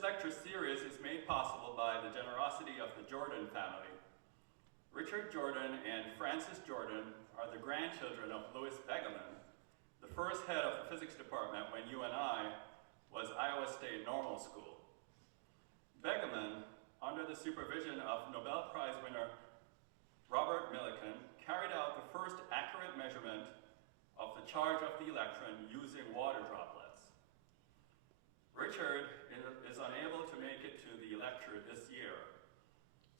This lecture series is made possible by the generosity of the Jordan family. Richard Jordan and Frances Jordan are the grandchildren of Louis Begeman, the first head of the physics department when UNI was Iowa State Normal School. Begeman, under the supervision of Nobel Prize winner Robert Millikan, carried out the first accurate measurement of the charge of the electron using water droplets. Richard is unable to make it to the lecture this year.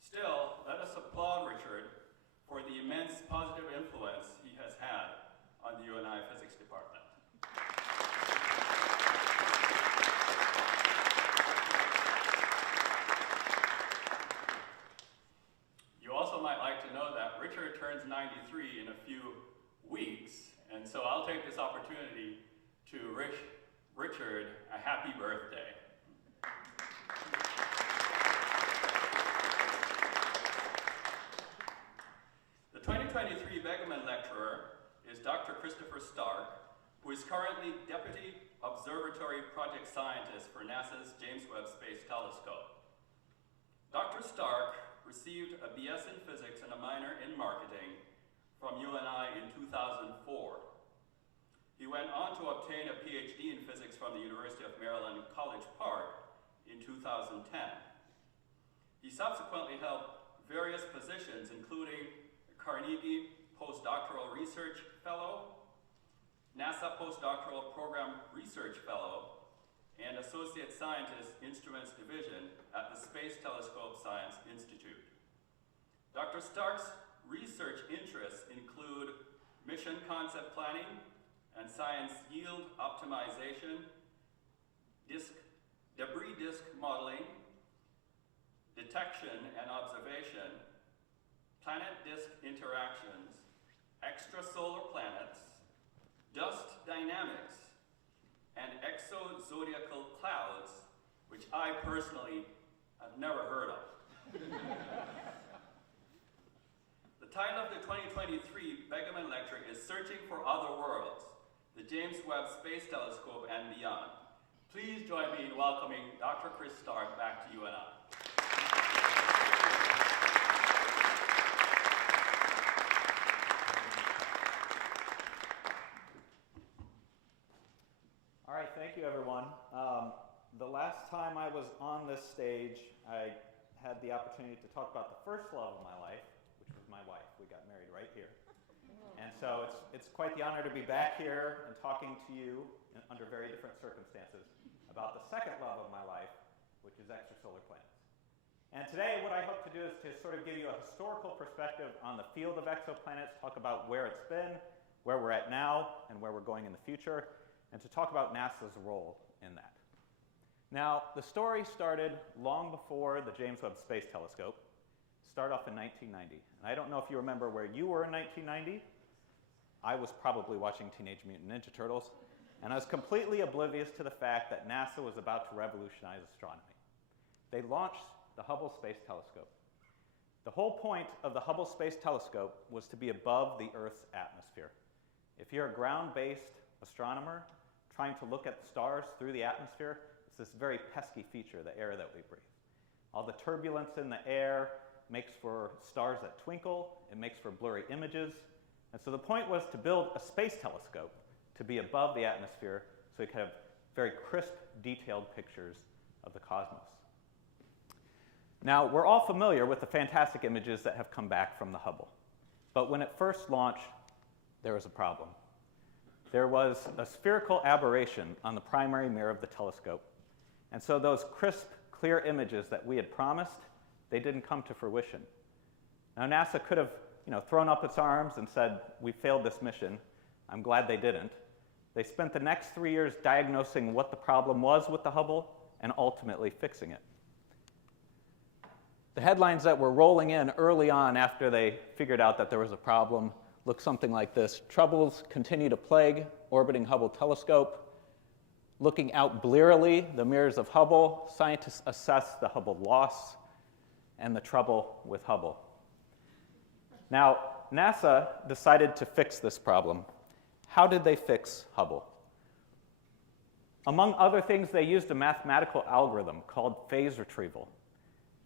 Still, let us applaud Richard for the immense positive influence he has had on the UNI physics department. You also might like to know that Richard turns 93 in a few weeks, and so I'll take this opportunity to wish Richard a happy birthday. The 2023 Begeman Lecturer is Dr. Christopher Stark, who is currently Deputy Observatory Project Scientist for NASA's James Webb Space Telescope. Dr. Stark received a BS in Physics and a minor in Marketing from UNI in 2004. He went on to obtain a PhD in Physics from the University of Maryland, College Park in 2010. He subsequently held various positions, including Carnegie Postdoctoral Research Fellow, NASA Postdoctoral Program Research Fellow, and Associate Scientist Instruments Division at the Space Telescope Science Institute. Dr. Stark's research interests include mission concept planning and science yield optimization, debris disk modeling, detection and observation, planet-disk interactions, extrasolar planets, dust dynamics, and exozodiacal clouds, which I personally have never heard of. The title of the 2023 Begeman Lecture is Searching for Other Worlds, the James Webb Space Telescope and Beyond. Please join me in welcoming Dr. Chris Stark back to UNI. All right, thank you, everyone. The last time I was on this stage, I had the opportunity to talk about the first love of my life, which was my wife. We got married right here. And so it's quite the honor to be back here and talking to you under very different circumstances about the second love of my life, which is extrasolar planets. And today what I hope to do is to sort of give you a historical perspective on the field of exoplanets, talk about where it's been, where we're at now, and where we're going in the future, and to talk about NASA's role in that. Now, the story started long before the James Webb Space Telescope. Started off in 1990. And I don't know if you remember where you were in 1990. I was probably watching Teenage Mutant Ninja Turtles, and I was completely oblivious to the fact that NASA was about to revolutionize astronomy. They launched the Hubble Space Telescope. The whole point of the Hubble Space Telescope was to be above the Earth's atmosphere. If you're a ground-based astronomer trying to look at the stars through the atmosphere, it's this very pesky feature, the air that we breathe. All the turbulence in the air makes for stars that twinkle, it makes for blurry images. And so the point was to build a space telescope to be above the atmosphere so you could have very crisp, detailed pictures of the cosmos. Now, we're all familiar with the fantastic images that have come back from the Hubble. But when it first launched, there was a problem. There was a spherical aberration on the primary mirror of the telescope. And so those crisp, clear images that we had promised, they didn't come to fruition. Now, NASA could have thrown up its arms and said, we failed this mission. I'm glad they didn't. They spent the next 3 years diagnosing what the problem was with the Hubble and ultimately fixing it. The headlines that were rolling in early on after they figured out that there was a problem look something like this. Troubles continue to plague orbiting Hubble telescope. Looking out blearily, the mirrors of Hubble, scientists assess the Hubble loss and the trouble with Hubble. Now, NASA decided to fix this problem. How did they fix Hubble? Among other things, they used a mathematical algorithm called phase retrieval.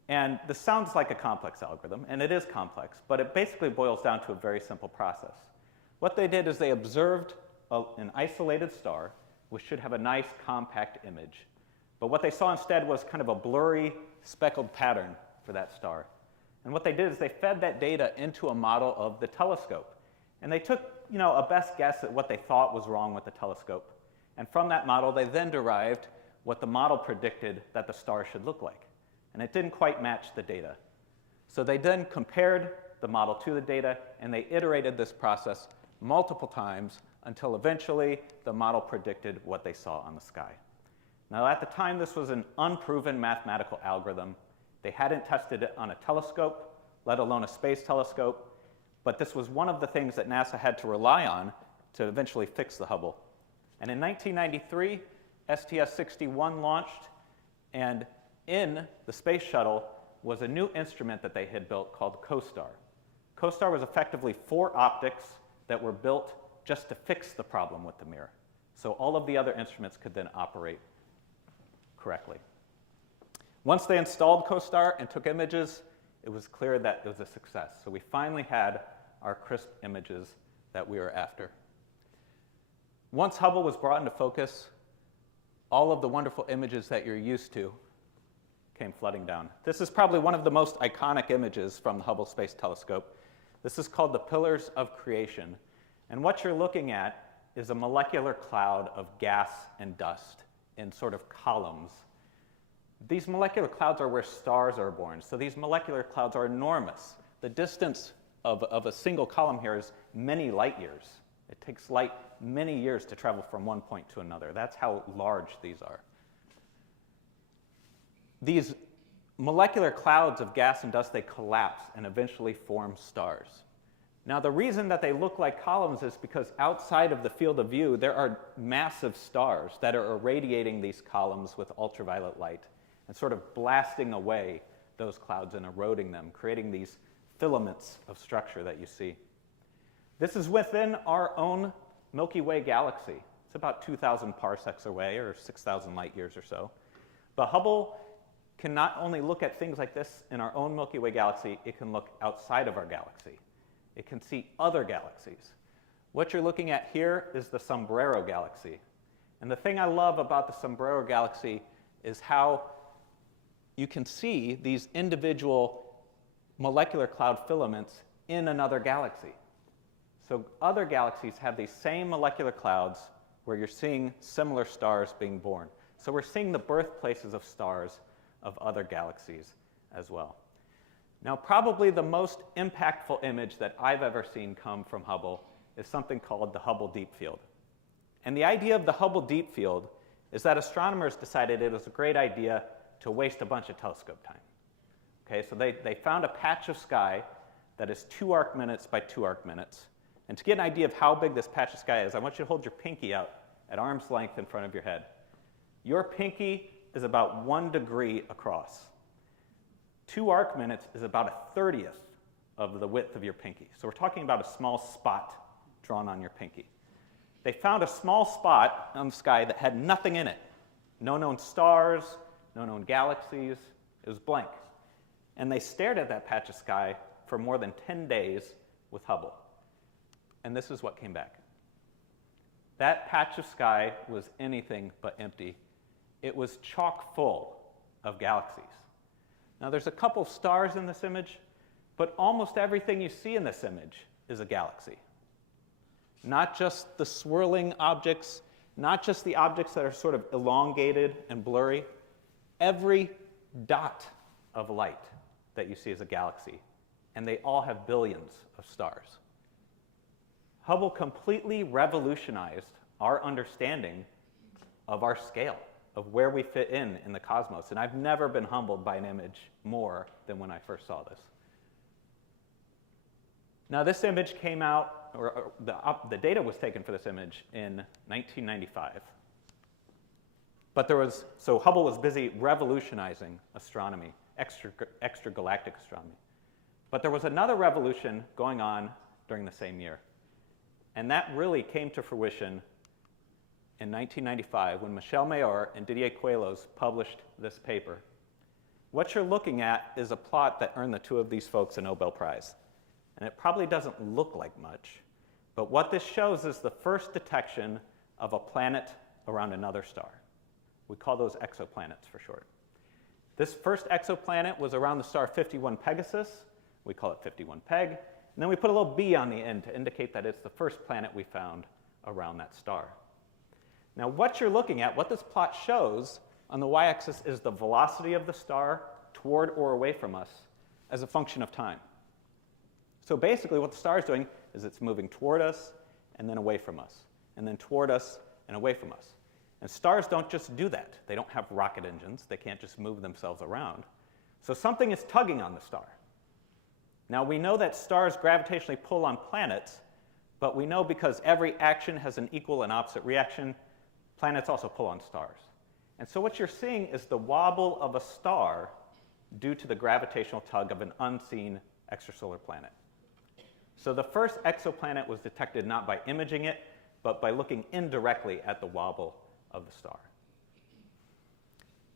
And this sounds like a complex algorithm, and it is complex, but it basically boils down to a very simple process. What they did is they observed an isolated star, which should have a nice compact image. But what they saw instead was kind of a blurry, speckled pattern for that star. And what they did is they fed that data into a model of the telescope. And they took, a best guess at what they thought was wrong with the telescope. And from that model, they then derived what the model predicted that the star should look like. And it didn't quite match the data. So they then compared the model to the data, and they iterated this process multiple times until eventually the model predicted what they saw on the sky. Now, at the time, this was an unproven mathematical algorithm. They hadn't tested it on a telescope, let alone a space telescope. But this was one of the things that NASA had to rely on to eventually fix the Hubble. And in 1993, STS-61 launched, and in the space shuttle was a new instrument that they had built called CoStar. CoStar was effectively 4 optics that were built just to fix the problem with the mirror. So all of the other instruments could then operate correctly. Once they installed CoStar and took images, it was clear that it was a success. So we finally had our crisp images that we were after. Once Hubble was brought into focus, all of the wonderful images that you're used to came flooding down. This is probably one of the most iconic images from the Hubble Space Telescope. This is called the Pillars of Creation. And what you're looking at is a molecular cloud of gas and dust in sort of columns. These molecular clouds are where stars are born. So these molecular clouds are enormous. The distance of a single column here is many light years. It takes light many years to travel from one point to another. That's how large these are. These molecular clouds of gas and dust, they collapse and eventually form stars. Now, the reason that they look like columns is because outside of the field of view, there are massive stars that are irradiating these columns with ultraviolet light and sort of blasting away those clouds and eroding them, creating these filaments of structure that you see. This is within our own Milky Way galaxy. It's about 2,000 parsecs away, or 6,000 light years or so. But Hubble can not only look at things like this in our own Milky Way galaxy, it can look outside of our galaxy. It can see other galaxies. What you're looking at here is the Sombrero Galaxy. And the thing I love about the Sombrero Galaxy is how you can see these individual molecular cloud filaments in another galaxy. So other galaxies have these same molecular clouds where you're seeing similar stars being born. So we're seeing the birthplaces of stars of other galaxies as well. Now, probably the most impactful image that I've ever seen come from Hubble is something called the Hubble Deep Field. And the idea of the Hubble Deep Field is that astronomers decided it was a great idea to waste a bunch of telescope time. Okay, so they found a patch of sky that is 2 arc minutes by 2 arc minutes. And to get an idea of how big this patch of sky is, I want you to hold your pinky out at arm's length in front of your head. Your pinky is about 1 degree across. 2 arc minutes is about 1/30 of the width of your pinky. So we're talking about a small spot drawn on your pinky. They found a small spot on the sky that had nothing in it. No known stars, no known galaxies. It was blank. And they stared at that patch of sky for more than 10 days with Hubble. And this is what came back. That patch of sky was anything but empty. It was chock full of galaxies. Now, there's a couple of stars in this image, but almost everything you see in this image is a galaxy. Not just the swirling objects, not just the objects that are sort of elongated and blurry. Every dot of light that you see is a galaxy, and they all have billions of stars. Hubble completely revolutionized our understanding of our scale, of where we fit in the cosmos. And I've never been humbled by an image more than when I first saw this. Now, this image came out, or the data was taken for this image in 1995. But so Hubble was busy revolutionizing astronomy, extragalactic astronomy. But there was another revolution going on during the same year. And that really came to fruition in 1995 when Michel Mayor and Didier Queloz published this paper. What you're looking at is a plot that earned the two of these folks a Nobel Prize. And it probably doesn't look like much, but what this shows is the first detection of a planet around another star. We call those exoplanets for short. This first exoplanet was around the star 51 Pegasus. We call it 51 Peg. And then we put a little B on the end to indicate that it's the first planet we found around that star. Now, what you're looking at, what this plot shows on the y-axis is the velocity of the star toward or away from us as a function of time. So basically, what the star is doing is it's moving toward us and then away from us, and then toward us and away from us. And stars don't just do that. They don't have rocket engines. They can't just move themselves around. So something is tugging on the star. Now, we know that stars gravitationally pull on planets, but we know because every action has an equal and opposite reaction, planets also pull on stars. And so what you're seeing is the wobble of a star due to the gravitational tug of an unseen extrasolar planet. So the first exoplanet was detected not by imaging it, but by looking indirectly at the wobble of the star.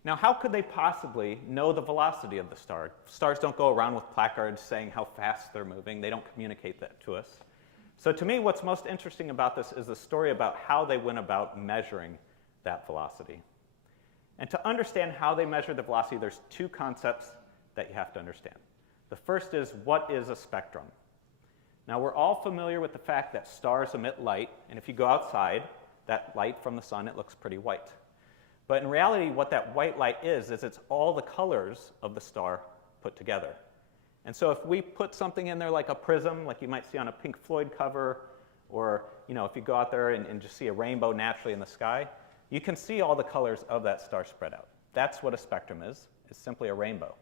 Now, how could they possibly know the velocity of the star? Stars don't go around with placards saying how fast they're moving. They don't communicate that to us. So to me, what's most interesting about this is the story about how they went about measuring that velocity. And to understand how they measure the velocity, there's two concepts that you have to understand. The first is, what is a spectrum? Now, we're all familiar with the fact that stars emit light, and if you go outside, that light from the sun, it looks pretty white. But in reality, what that white light is it's all the colors of the star put together. And so if we put something in there like a prism, like you might see on a Pink Floyd cover, or if you go out there and just see a rainbow naturally in the sky, you can see all the colors of that star spread out. That's what a spectrum is. It's simply a rainbow.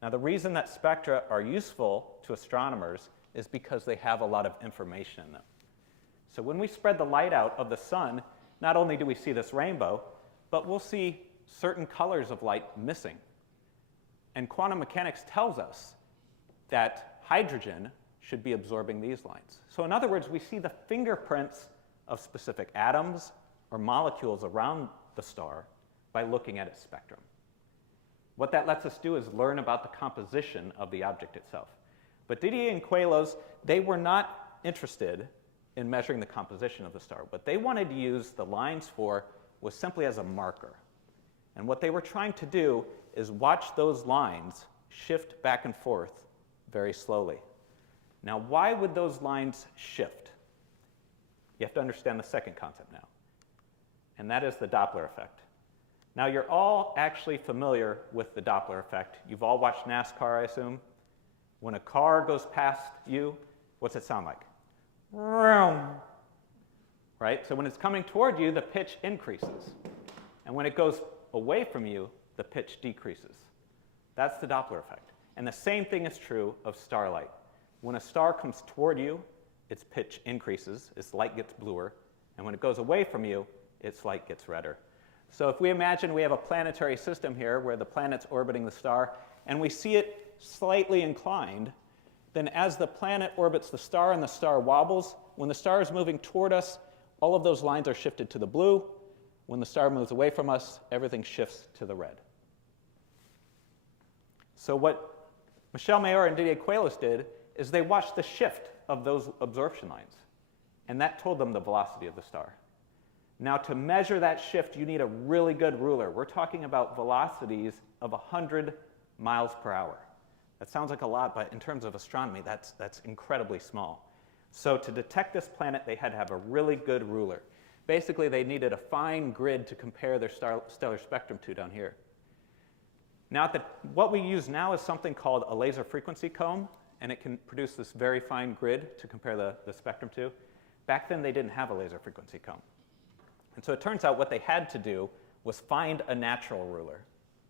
Now, the reason that spectra are useful to astronomers is because they have a lot of information in them. So when we spread the light out of the sun, not only do we see this rainbow, but we'll see certain colors of light missing. And quantum mechanics tells us that hydrogen should be absorbing these lines. So in other words, we see the fingerprints of specific atoms or molecules around the star by looking at its spectrum. What that lets us do is learn about the composition of the object itself. But Didier and Queloz, they were not interested in measuring the composition of the star. What they wanted to use the lines for was simply as a marker. And what they were trying to do is watch those lines shift back and forth very slowly. Now, why would those lines shift? You have to understand the second concept now, and that is the Doppler effect. Now, you're all actually familiar with the Doppler effect. You've all watched NASCAR, I assume. When a car goes past you, what's it sound like? Vroom. Right? So when it's coming toward you, the pitch increases. And when it goes away from you, the pitch decreases. That's the Doppler effect. And the same thing is true of starlight. When a star comes toward you, its pitch increases, its light gets bluer. And when it goes away from you, its light gets redder. So if we imagine we have a planetary system here where the planet's orbiting the star, and we see it slightly inclined, then as the planet orbits the star and the star wobbles, when the star is moving toward us, all of those lines are shifted to the blue. When the star moves away from us, everything shifts to the red. So what Michel Mayor and Didier Queloz did is they watched the shift of those absorption lines, and that told them the velocity of the star. Now, to measure that shift, you need a really good ruler. We're talking about velocities of 100 miles per hour. That sounds like a lot, but in terms of astronomy, that's incredibly small. So to detect this planet, they had to have a really good ruler. Basically, they needed a fine grid to compare their stellar spectrum to down here. Now, what we use now is something called a laser frequency comb, and it can produce this very fine grid to compare the spectrum to. Back then, they didn't have a laser frequency comb. And so it turns out what they had to do was find a natural ruler.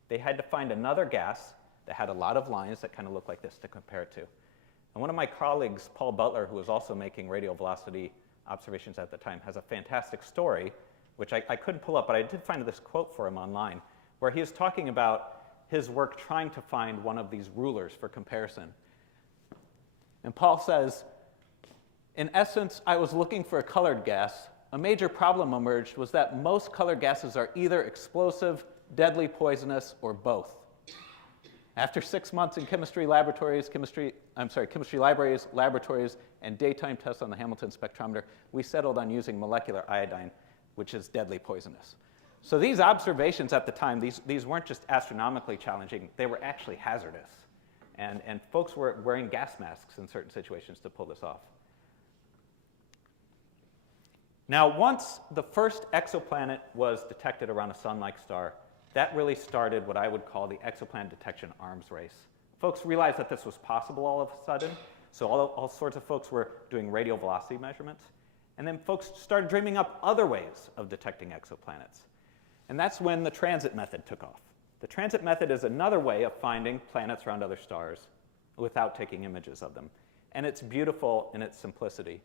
They had to find another gas that had a lot of lines that kind of look like this to compare it to. And one of my colleagues, Paul Butler, who was also making radial velocity observations at the time, has a fantastic story, which I couldn't pull up, but I did find this quote for him online, where he was talking about his work trying to find one of these rulers for comparison. And Paul says, "In essence, I was looking for a colored gas a major problem emerged was that most colored gases are either explosive, deadly poisonous, or both. After 6 months in chemistry libraries, and daytime tests on the Hamilton spectrometer, we settled on using molecular iodine, which is deadly poisonous. So these observations at the time, these weren't just astronomically challenging, they were actually hazardous. And folks were wearing gas masks in certain situations to pull this off. Now, once the first exoplanet was detected around a sun-like star, that really started what I would call the exoplanet detection arms race. Folks realized that this was possible all of a sudden, so all sorts of folks were doing radial velocity measurements. And then folks started dreaming up other ways of detecting exoplanets. And that's when the transit method took off. The transit method is another way of finding planets around other stars without taking images of them. And it's beautiful in its simplicity.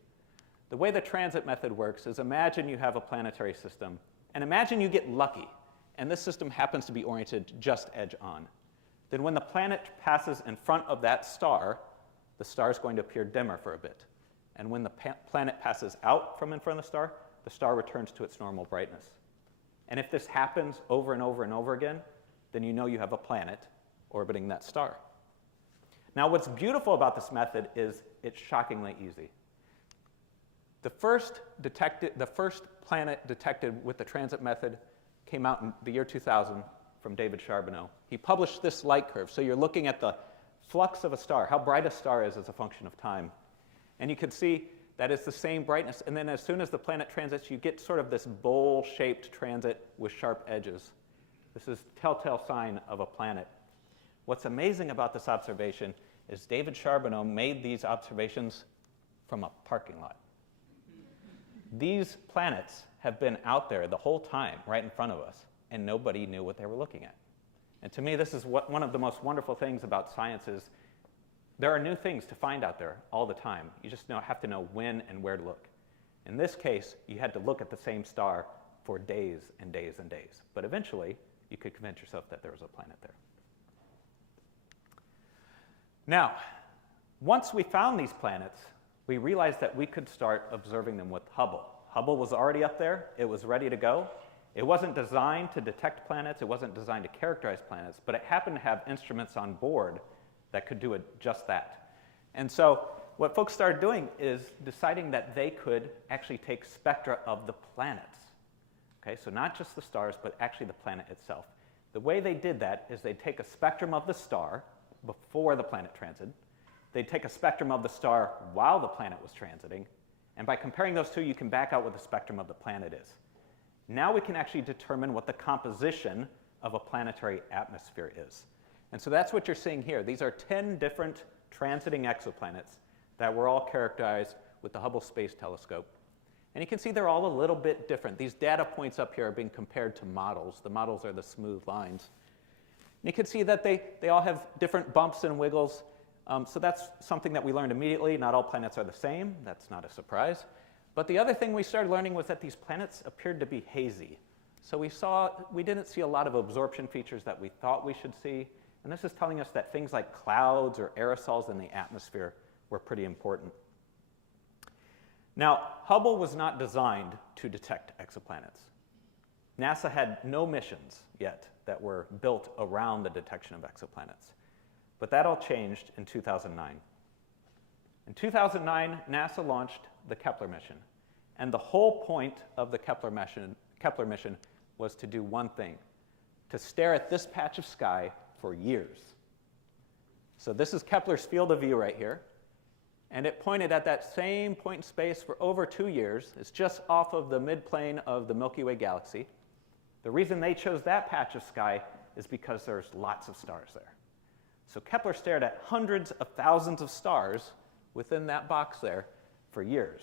The way the transit method works is imagine you have a planetary system, and imagine you get lucky, and this system happens to be oriented just edge on. Then when the planet passes in front of that star, the star is going to appear dimmer for a bit. And when the planet passes out from in front of the star returns to its normal brightness. And if this happens over and over and over again, then you know you have a planet orbiting that star. Now, what's beautiful about this method is it's shockingly easy. The first planet detected with the transit method came out in the year 2000 from David Charbonneau. He published this light curve. So you're looking at the flux of a star, how bright a star is as a function of time. And you can see that it's the same brightness. And then as soon as the planet transits, you get sort of this bowl-shaped transit with sharp edges. This is a telltale sign of a planet. What's amazing about this observation is David Charbonneau made these observations from a parking lot. These planets have been out there the whole time, right in front of us, and nobody knew what they were looking at. And to me, this is one of the most wonderful things about science is there are new things to find out there all the time. You just have to know when and where to look. In this case, you had to look at the same star for days and days and days. But eventually, you could convince yourself that there was a planet there. Now, once we found these planets, we realized that we could start observing them with Hubble. Hubble was already up there. It was ready to go. It wasn't designed to detect planets. It wasn't designed to characterize planets. But it happened to have instruments on board that could do just that. And so what folks started doing is deciding that they could actually take spectra of the planets. Okay, so not just the stars, but actually the planet itself. The way they did that is they'd take a spectrum of the star before the planet transited. They'd take a spectrum of the star while the planet was transiting. And by comparing those two, you can back out what the spectrum of the planet is. Now we can actually determine what the composition of a planetary atmosphere is. And so that's what you're seeing here. These are 10 different transiting exoplanets that were all characterized with the Hubble Space Telescope. And you can see they're all a little bit different. These data points up here are being compared to models. The models are the smooth lines. And you can see that they all have different bumps and wiggles. So that's something that we learned immediately. Not all planets are the same. That's not a surprise. But the other thing we started learning was that these planets appeared to be hazy. So we didn't see a lot of absorption features that we thought we should see. And this is telling us that things like clouds or aerosols in the atmosphere were pretty important. Now, Hubble was not designed to detect exoplanets. NASA had no missions yet that were built around the detection of exoplanets. But that all changed in 2009. In 2009, NASA launched the Kepler mission. And the whole point of the Kepler mission was to do one thing, to stare at this patch of sky for years. So this is Kepler's field of view right here. And it pointed at that same point in space for over 2 years. It's just off of the midplane of the Milky Way galaxy. The reason they chose that patch of sky is because there's lots of stars there. So Kepler stared at hundreds of thousands of stars within that box there for years.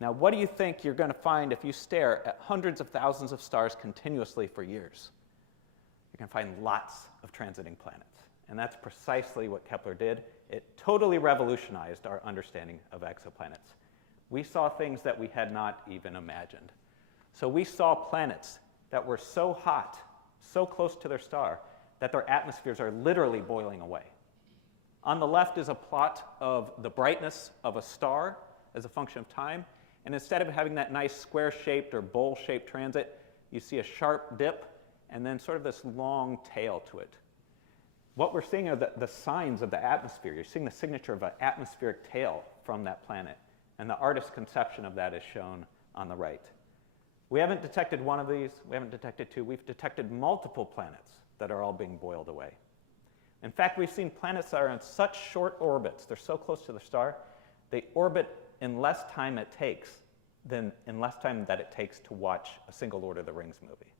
Now, what do you think you're going to find if you stare at hundreds of thousands of stars continuously for years? You're going to find lots of transiting planets. And that's precisely what Kepler did. It totally revolutionized our understanding of exoplanets. We saw things that we had not even imagined. So we saw planets that were so hot, so close to their star, that their atmospheres are literally boiling away. On the left is a plot of the brightness of a star as a function of time, And instead of having that nice square-shaped or bowl-shaped transit, you see a sharp dip and then sort of this long tail to it. What we're seeing are the signs of the atmosphere. You're seeing the signature of an atmospheric tail from that planet. And the artist's conception of that is shown on the right. We haven't detected one of these. We haven't detected two. We've detected multiple planets that are all being boiled away. In fact, we've seen planets that are in such short orbits, they're so close to the star, they orbit in less time it takes than in less time that it takes to watch a single Lord of the Rings movie.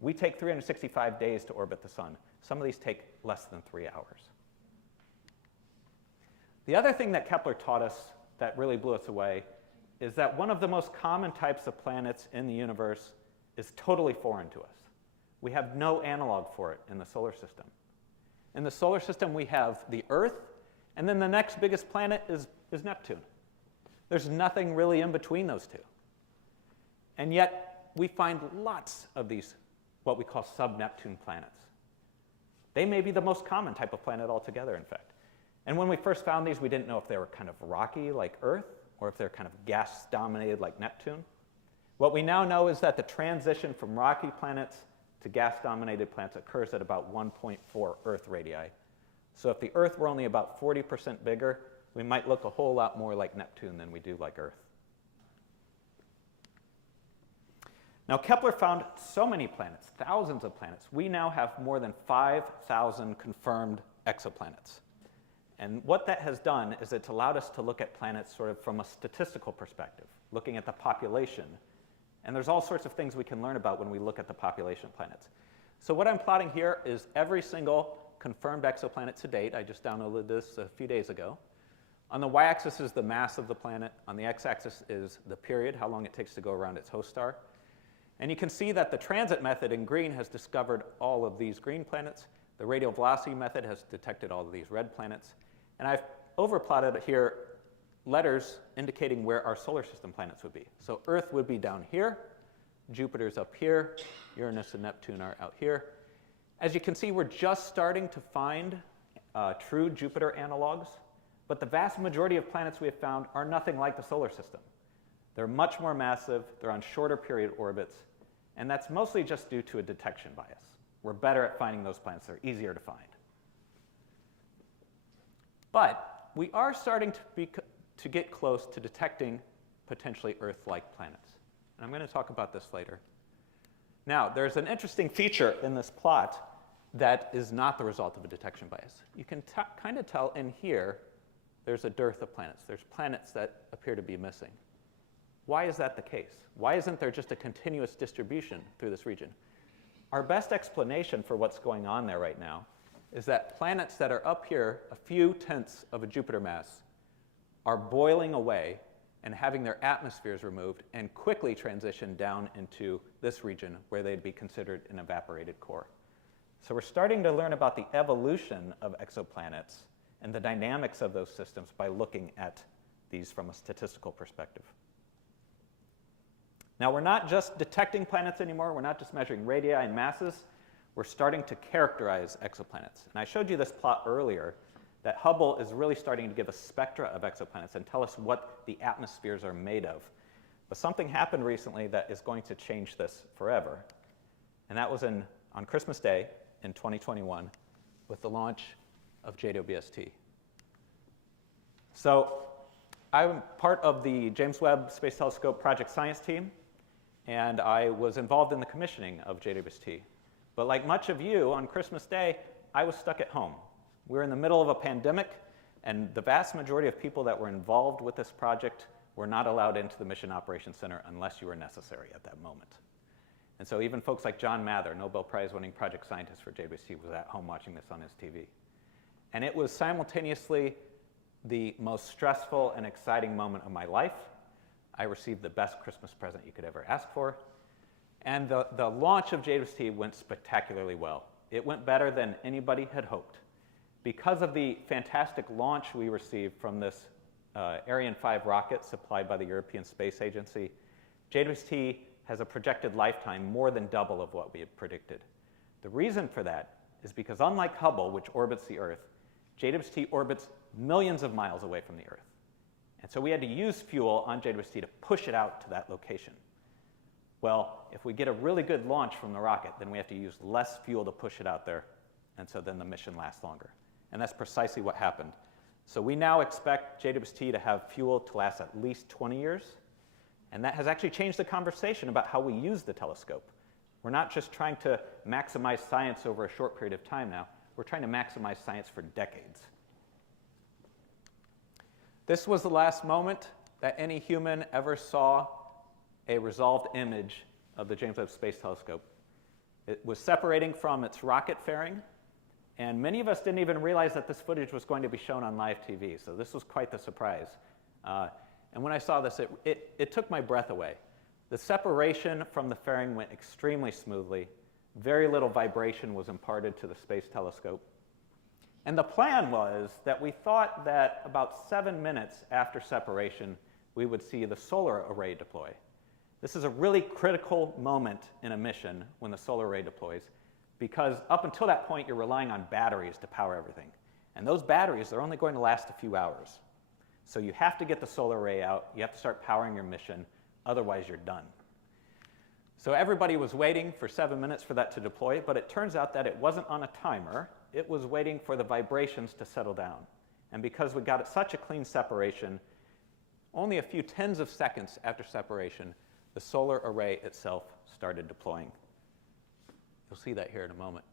We take 365 days to orbit the sun. Some of these take less than 3 hours. The other thing that Kepler taught us that really blew us away is that one of the most common types of planets in the universe is totally foreign to us. We have no analog for it in the solar system. In the solar system, we have the Earth, and then the next biggest planet is Neptune. There's nothing really in between those two. And yet, we find lots of these, what we call sub-Neptune planets. They may be the most common type of planet altogether, in fact. And when we first found these, we didn't know if they were kind of rocky like Earth, or if they're kind of gas-dominated like Neptune. What we now know is that the transition from rocky planets to gas-dominated planets occurs at about 1.4 Earth radii. So if the Earth were only about 40% bigger, we might look a whole lot more like Neptune than we do like Earth. Now, Kepler found so many planets, thousands of planets. We now have more than 5,000 confirmed exoplanets. And what that has done is it's allowed us to look at planets sort of from a statistical perspective, looking at the population. And there's all sorts of things we can learn about when we look at the population of planets. So what I'm plotting here is every single confirmed exoplanet to date. I just downloaded this a few days ago. On the y-axis is the mass of the planet. On the x-axis is the period, how long it takes to go around its host star. And you can see that the transit method in green has discovered all of these green planets. The radial velocity method has detected all of these red planets. And I've overplotted here letters indicating where our solar system planets would be. So Earth would be down here, Jupiter's up here, Uranus and Neptune are out here. As you can see, we're just starting to find true Jupiter analogs, but the vast majority of planets we have found are nothing like the solar system. They're much more massive, they're on shorter period orbits, and that's mostly just due to a detection bias. We're better at finding those planets, they're easier to find. But we are starting to get close to detecting potentially Earth-like planets. And I'm going to talk about this later. Now, there's an interesting feature in this plot that is not the result of a detection bias. You can kind of tell in here there's a dearth of planets. There's planets that appear to be missing. Why is that the case? Why isn't there just a continuous distribution through this region? Our best explanation for what's going on there right now is that planets that are up here, a few tenths of a Jupiter mass, are boiling away and having their atmospheres removed and quickly transition down into this region where they'd be considered an evaporated core. So we're starting to learn about the evolution of exoplanets and the dynamics of those systems by looking at these from a statistical perspective. Now, we're not just detecting planets anymore. We're not just measuring radii and masses. We're starting to characterize exoplanets. And I showed you this plot earlier, that Hubble is really starting to give us spectra of exoplanets and tell us what the atmospheres are made of. But something happened recently that is going to change this forever. And that was on Christmas Day in 2021 with the launch of JWST. So I'm part of the James Webb Space Telescope Project Science team, and I was involved in the commissioning of JWST. But like much of you, on Christmas Day, I was stuck at home. We were in the middle of a pandemic, and the vast majority of people that were involved with this project were not allowed into the Mission Operations Center unless you were necessary at that moment. And so even folks like John Mather, Nobel Prize-winning project scientist for JWST, was at home watching this on his TV. And it was simultaneously the most stressful and exciting moment of my life. I received the best Christmas present you could ever ask for. And the launch of JWST went spectacularly well. It went better than anybody had hoped. Because of the fantastic launch we received from this Ariane 5 rocket supplied by the European Space Agency, JWST has a projected lifetime more than double of what we had predicted. The reason for that is because unlike Hubble, which orbits the Earth, JWST orbits millions of miles away from the Earth. And so we had to use fuel on JWST to push it out to that location. Well, if we get a really good launch from the rocket, then we have to use less fuel to push it out there, and so then the mission lasts longer. And that's precisely what happened. So we now expect JWST to have fuel to last at least 20 years, and that has actually changed the conversation about how we use the telescope. We're not just trying to maximize science over a short period of time now. We're trying to maximize science for decades. This was the last moment that any human ever saw a resolved image of the James Webb Space Telescope. It was separating from its rocket fairing, and many of us didn't even realize that this footage was going to be shown on live TV, so this was quite the surprise. And when I saw this, it took my breath away. The separation from the fairing went extremely smoothly. Very little vibration was imparted to the space telescope. And the plan was that we thought that about 7 minutes after separation, we would see the solar array deploy. This is a really critical moment in a mission when the solar array deploys, because up until that point, you're relying on batteries to power everything. And those batteries, they're only going to last a few hours. So you have to get the solar array out. You have to start powering your mission. Otherwise, you're done. So everybody was waiting for 7 minutes for that to deploy, but it turns out that it wasn't on a timer. It was waiting for the vibrations to settle down. And because we got such a clean separation, only a few tens of seconds after separation, the solar array itself started deploying. You'll see that here in a moment.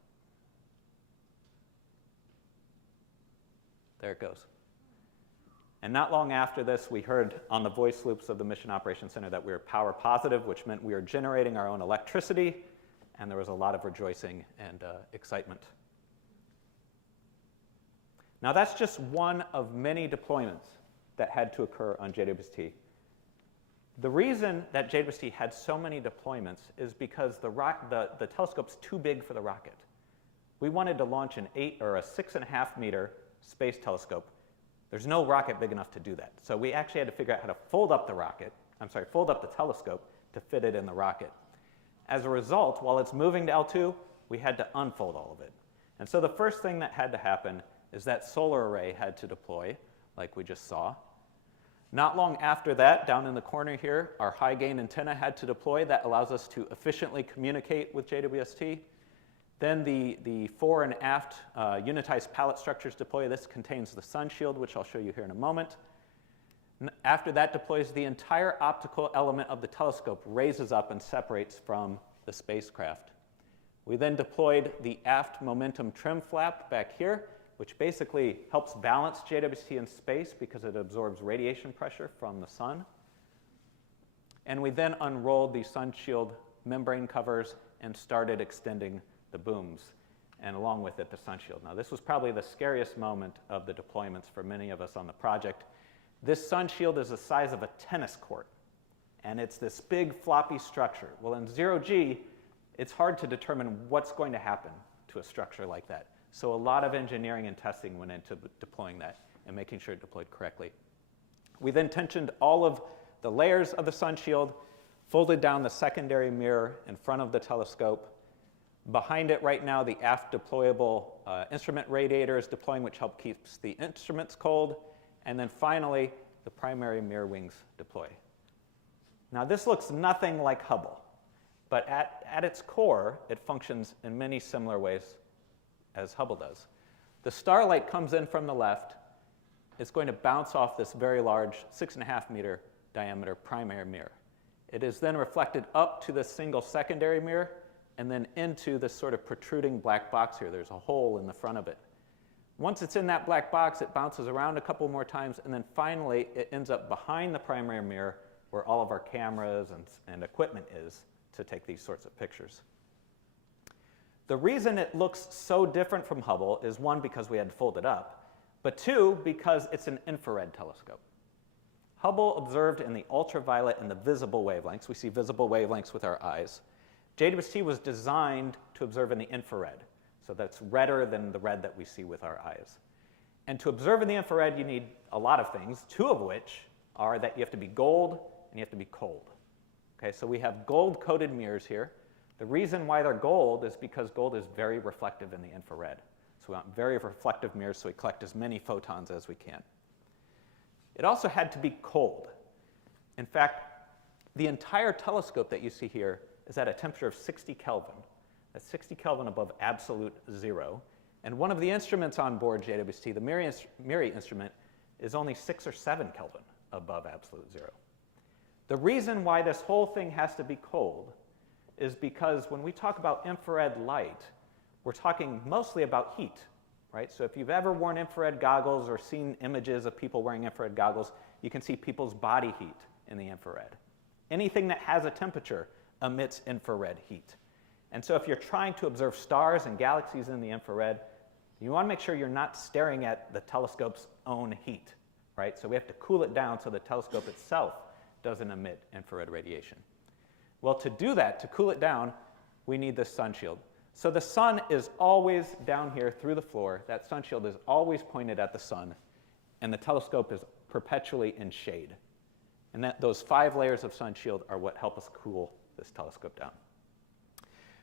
There it goes. And not long after this, we heard on the voice loops of the Mission Operations Center that we were power positive, which meant we were generating our own electricity, and there was a lot of rejoicing and excitement. Now, that's just one of many deployments that had to occur on JWST. The reason that JWST had so many deployments is because the telescope's too big for the rocket. We wanted to launch an 6.5 meter space telescope. There's no rocket big enough to do that. So we actually had to figure out how to fold up the telescope to fit it in the rocket. As a result, while it's moving to L2, we had to unfold all of it. And so the first thing that had to happen is that solar array had to deploy, like we just saw. Not long after that, down in the corner here, our high gain antenna had to deploy. That allows us to efficiently communicate with JWST. Then the fore and aft unitized pallet structures deploy. This contains the sun shield, which I'll show you here in a moment. After that deploys, the entire optical element of the telescope raises up and separates from the spacecraft. We then deployed the aft momentum trim flap back here, which basically helps balance JWST in space because it absorbs radiation pressure from the sun. And we then unrolled the sun shield membrane covers and started extending the booms, and along with it, the sun shield. Now, this was probably the scariest moment of the deployments for many of us on the project. This sun shield is the size of a tennis court, and it's this big floppy structure. Well, in 0G, it's hard to determine what's going to happen to a structure like that. So a lot of engineering and testing went into deploying that and making sure it deployed correctly. We then tensioned all of the layers of the sun shield, folded down the secondary mirror in front of the telescope. Behind it right now, the aft deployable instrument radiator is deploying, which helps keep the instruments cold. And then finally, the primary mirror wings deploy. Now, this looks nothing like Hubble, but at its core, it functions in many similar ways as Hubble does. The starlight comes in from the left. It's going to bounce off this very large 6.5 meter diameter primary mirror. It is then reflected up to this single secondary mirror, and then into this sort of protruding black box here. There's a hole in the front of it. Once it's in that black box, it bounces around a couple more times, and then finally it ends up behind the primary mirror where all of our cameras and equipment is to take these sorts of pictures. The reason it looks so different from Hubble is, one, because we had to fold it up, but two, because it's an infrared telescope. Hubble observed in the ultraviolet and the visible wavelengths. We see visible wavelengths with our eyes. JWST was designed to observe in the infrared, so that's redder than the red that we see with our eyes. And to observe in the infrared, you need a lot of things, two of which are that you have to be gold and you have to be cold. Okay, so we have gold-coated mirrors here. The reason why they're gold is because gold is very reflective in the infrared. So we want very reflective mirrors so we collect as many photons as we can. It also had to be cold. In fact, the entire telescope that you see here is at a temperature of 60 Kelvin. That's 60 Kelvin above absolute zero. And one of the instruments on board JWST, the MIRI instrument, is only 6 or 7 Kelvin above absolute zero. The reason why this whole thing has to be cold is because when we talk about infrared light, we're talking mostly about heat, right? So if you've ever worn infrared goggles or seen images of people wearing infrared goggles, you can see people's body heat in the infrared. Anything that has a temperature emits infrared heat. And so if you're trying to observe stars and galaxies in the infrared, you want to make sure you're not staring at the telescope's own heat, right? So we have to cool it down so the telescope itself doesn't emit infrared radiation. Well, to do that, to cool it down, we need this sun shield. So the sun is always down here through the floor. That sun shield is always pointed at the sun, and the telescope is perpetually in shade. And those 5 layers of sun shield are what help us cool this telescope down.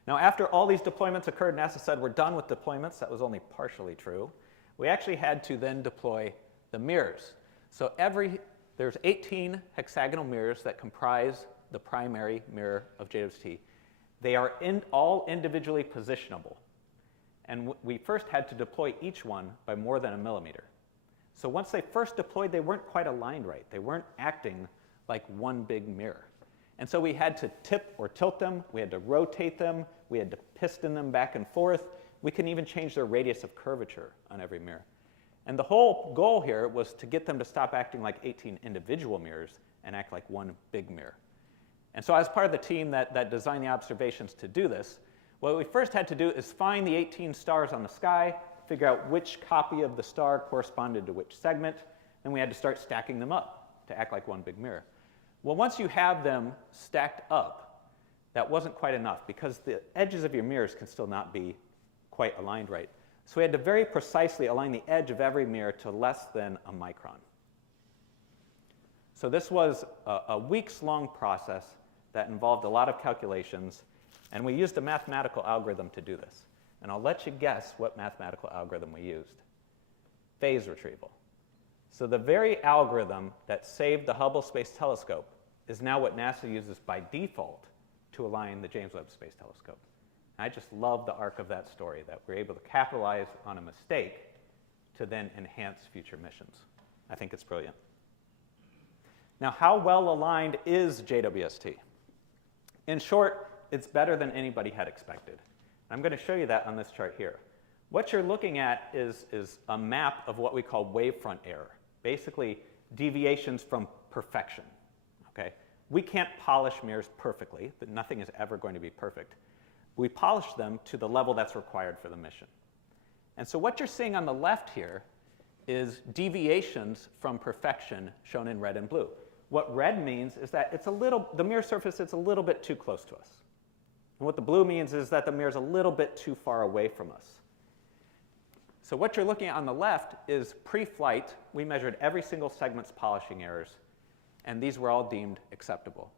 Now, after all these deployments occurred, NASA said we're done with deployments. That was only partially true. We actually had to then deploy the mirrors. So there's 18 hexagonal mirrors that comprise the primary mirror of JWST. They are all individually positionable. And we first had to deploy each one by more than a millimeter. So once they first deployed, they weren't quite aligned right. They weren't acting like one big mirror. And so we had to tip or tilt them. We had to rotate them. We had to piston them back and forth. We can even change their radius of curvature on every mirror. And the whole goal here was to get them to stop acting like 18 individual mirrors and act like one big mirror. And so as part of the team that designed the observations to do this, what we first had to do is find the 18 stars on the sky, figure out which copy of the star corresponded to which segment, and we had to start stacking them up to act like one big mirror. Well, once you have them stacked up, that wasn't quite enough because the edges of your mirrors can still not be quite aligned right. So we had to very precisely align the edge of every mirror to less than a micron. So this was a weeks-long process that involved a lot of calculations, and we used a mathematical algorithm to do this. And I'll let you guess what mathematical algorithm we used. Phase retrieval. So the very algorithm that saved the Hubble Space Telescope is now what NASA uses by default to align the James Webb Space Telescope. And I just love the arc of that story, that we're able to capitalize on a mistake to then enhance future missions. I think it's brilliant. Now, how well aligned is JWST? In short, it's better than anybody had expected. I'm going to show you that on this chart here. What you're looking at is a map of what we call wavefront error, basically deviations from perfection. Okay? We can't polish mirrors perfectly, but nothing is ever going to be perfect. We polish them to the level that's required for the mission. And so what you're seeing on the left here is deviations from perfection shown in red and blue. What red means is that the mirror surface is a little bit too close to us. And what the blue means is that the mirror is a little bit too far away from us. So what you're looking at on the left is pre-flight. We measured every single segment's polishing errors, and these were all deemed acceptable.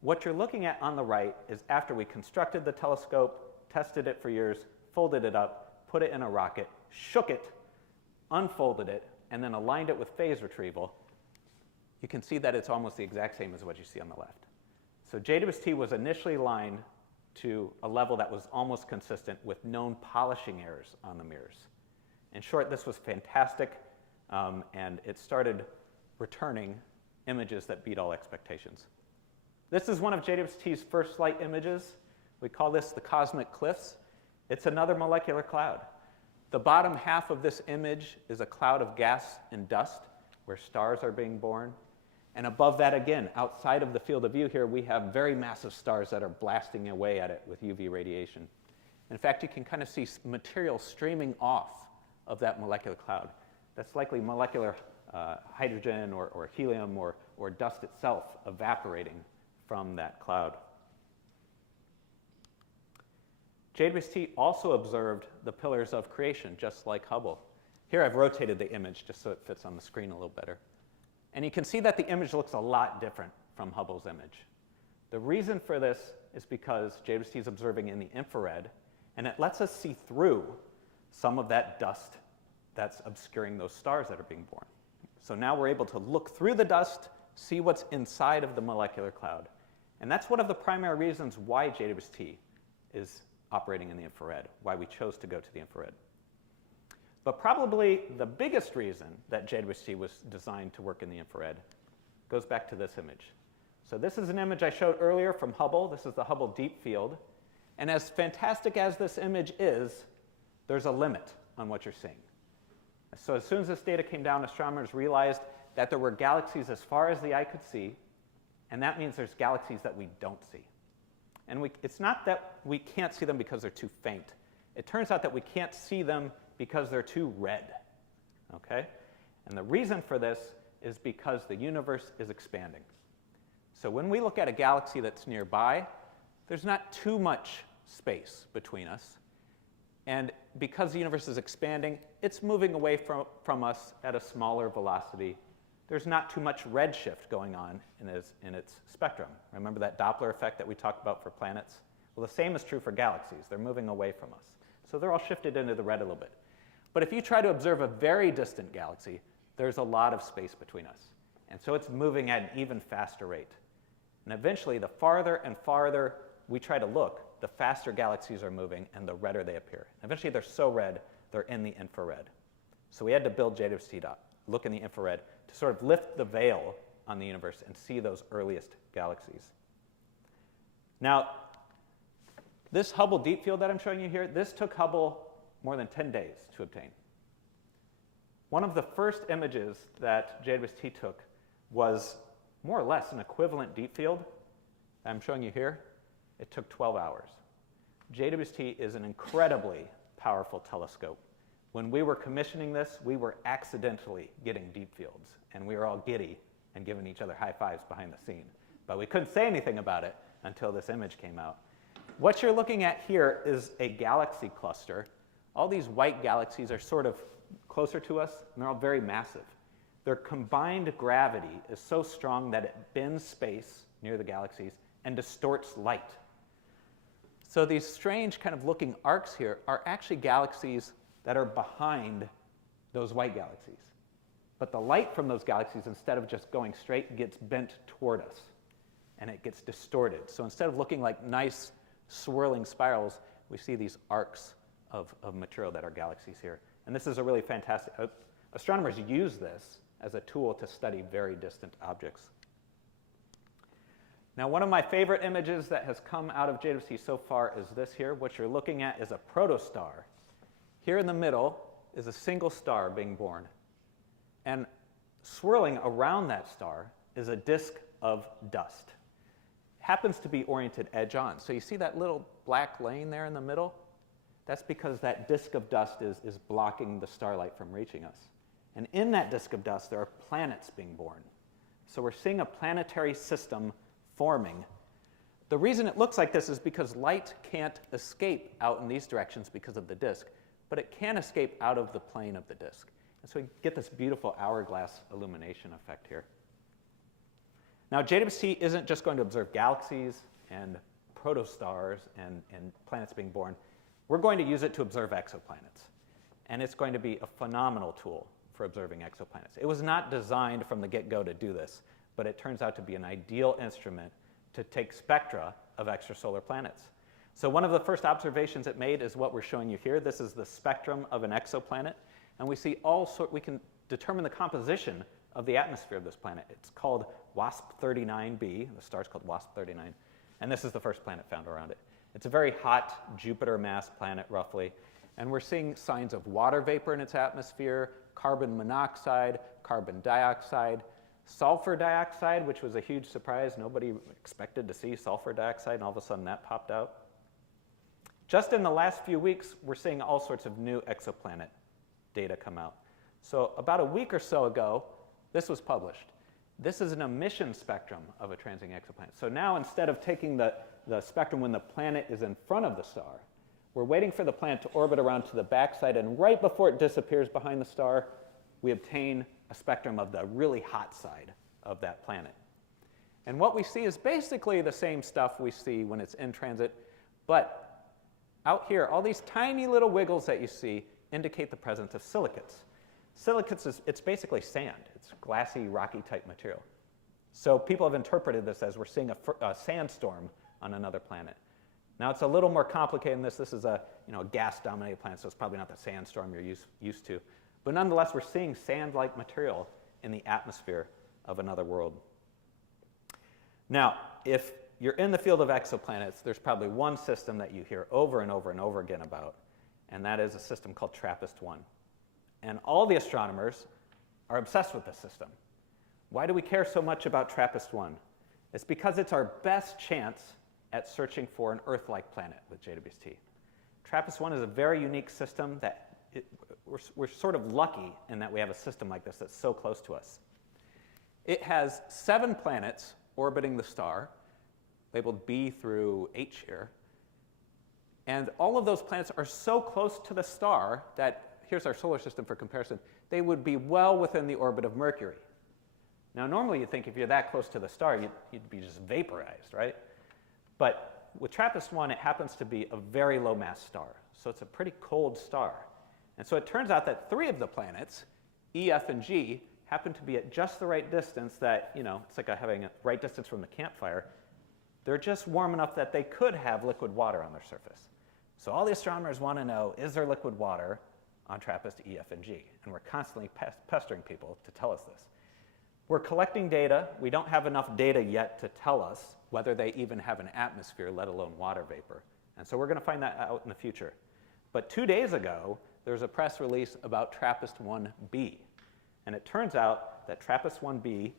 What you're looking at on the right is after we constructed the telescope, tested it for years, folded it up, put it in a rocket, shook it, unfolded it, and then aligned it with phase retrieval. You can see that it's almost the exact same as what you see on the left. So JWST was initially aligned to a level that was almost consistent with known polishing errors on the mirrors. In short, this was fantastic, and it started returning images that beat all expectations. This is one of JWST's first flight images. We call this the cosmic cliffs. It's another molecular cloud. The bottom half of this image is a cloud of gas and dust where stars are being born. And above that, again, outside of the field of view here, we have very massive stars that are blasting away at it with UV radiation. In fact, you can kind of see material streaming off of that molecular cloud. That's likely molecular hydrogen or helium or dust itself evaporating from that cloud. JWST also observed the pillars of creation, just like Hubble. Here I've rotated the image just so it fits on the screen a little better. And you can see that the image looks a lot different from Hubble's image. The reason for this is because JWST is observing in the infrared, and it lets us see through some of that dust that's obscuring those stars that are being born. So now we're able to look through the dust, see what's inside of the molecular cloud. And that's one of the primary reasons why JWST is operating in the infrared, why we chose to go to the infrared. But probably the biggest reason that JWST was designed to work in the infrared goes back to this image. So this is an image I showed earlier from Hubble. This is the Hubble Deep Field. And as fantastic as this image is, there's a limit on what you're seeing. So as soon as this data came down, astronomers realized that there were galaxies as far as the eye could see, and that means there's galaxies that we don't see. And it's not that we can't see them because they're too faint. It turns out that we can't see them because they're too red. Okay? And the reason for this is because the universe is expanding. So when we look at a galaxy that's nearby, there's not too much space between us. And because the universe is expanding, it's moving away from us at a smaller velocity. There's not too much redshift going on in its spectrum. Remember that Doppler effect that we talked about for planets? Well, the same is true for galaxies. They're moving away from us. So they're all shifted into the red a little bit. But if you try to observe a very distant galaxy, there's a lot of space between us. And so it's moving at an even faster rate. And eventually, the farther and farther we try to look, the faster galaxies are moving and the redder they appear. And eventually, they're so red, they're in the infrared. So we had to build JWST to look in the infrared to sort of lift the veil on the universe and see those earliest galaxies. Now, this Hubble Deep Field that I'm showing you here, this took Hubble more than 10 days to obtain. One of the first images that JWST took was more or less an equivalent deep field that I'm showing you here. It took 12 hours. JWST is an incredibly powerful telescope. When we were commissioning this, we were accidentally getting deep fields, and we were all giddy and giving each other high fives behind the scene. But we couldn't say anything about it until this image came out. What you're looking at here is a galaxy cluster. All these white galaxies are sort of closer to us, and they're all very massive. Their combined gravity is so strong that it bends space near the galaxies and distorts light. So these strange kind of looking arcs here are actually galaxies that are behind those white galaxies. But the light from those galaxies, instead of just going straight, gets bent toward us, and it gets distorted. So instead of looking like nice swirling spirals, we see these arcs of material that are galaxies here. And this is a really fantastic, astronomers use this as a tool to study very distant objects. Now, one of my favorite images that has come out of JWST so far is this here. What you're looking at is a protostar. Here in the middle is a single star being born. And swirling around that star is a disk of dust. It happens to be oriented edge on. So you see that little black lane there in the middle? That's because that disk of dust is blocking the starlight from reaching us. And in that disk of dust, there are planets being born. So we're seeing a planetary system forming. The reason it looks like this is because light can't escape out in these directions because of the disk, but it can escape out of the plane of the disk. And so we get this beautiful hourglass illumination effect here. Now, JWST isn't just going to observe galaxies and protostars and planets being born. We're going to use it to observe exoplanets. And it's going to be a phenomenal tool for observing exoplanets. It was not designed from the get-go to do this, but it turns out to be an ideal instrument to take spectra of extrasolar planets. So one of the first observations it made is what we're showing you here. This is the spectrum of an exoplanet. And we see we can determine the composition of the atmosphere of this planet. It's called WASP-39b. The star's called WASP-39. And this is the first planet found around it. It's a very hot Jupiter-mass planet, roughly. And we're seeing signs of water vapor in its atmosphere, carbon monoxide, carbon dioxide, sulfur dioxide, which was a huge surprise. Nobody expected to see sulfur dioxide, and all of a sudden that popped out. Just in the last few weeks, we're seeing all sorts of new exoplanet data come out. So about a week or so ago, this was published. This is an emission spectrum of a transiting exoplanet. So now instead of taking the spectrum when the planet is in front of the star, we're waiting for the planet to orbit around to the backside, and right before it disappears behind the star, we obtain a spectrum of the really hot side of that planet. And what we see is basically the same stuff we see when it's in transit, but out here, all these tiny little wiggles that you see indicate the presence of silicates. Silicates it's basically sand. It's glassy, rocky type material. So people have interpreted this as we're seeing a sandstorm on another planet. Now it's a little more complicated than this. This is a gas-dominated planet, so it's probably not the sandstorm you're used to. But nonetheless, we're seeing sand-like material in the atmosphere of another world. Now, if you're in the field of exoplanets, there's probably one system that you hear over and over and over again about, and that is a system called TRAPPIST-1. And all the astronomers are obsessed with this system. Why do we care so much about TRAPPIST-1? It's because it's our best chance at searching for an Earth-like planet with JWST. TRAPPIST-1 is a very unique system that we're sort of lucky in that we have a system like this that's so close to us. It has 7 planets orbiting the star, labeled B through H here. And all of those planets are so close to the star that, here's our solar system for comparison, they would be well within the orbit of Mercury. Now, normally you'd think if you're that close to the star, you'd be just vaporized, right? But with TRAPPIST-1, it happens to be a very low mass star. So it's a pretty cold star. And so it turns out that 3 of the planets, E, F, and G, happen to be at just the right distance that, it's like having a right distance from the campfire. They're just warm enough that they could have liquid water on their surface. So all the astronomers want to know, is there liquid water on TRAPPIST, E, F, and G? And we're constantly pestering people to tell us this. We're collecting data. We don't have enough data yet to tell us whether they even have an atmosphere, let alone water vapor. And so we're going to find that out in the future. But 2 days ago, there was a press release about TRAPPIST-1b. And it turns out that TRAPPIST-1b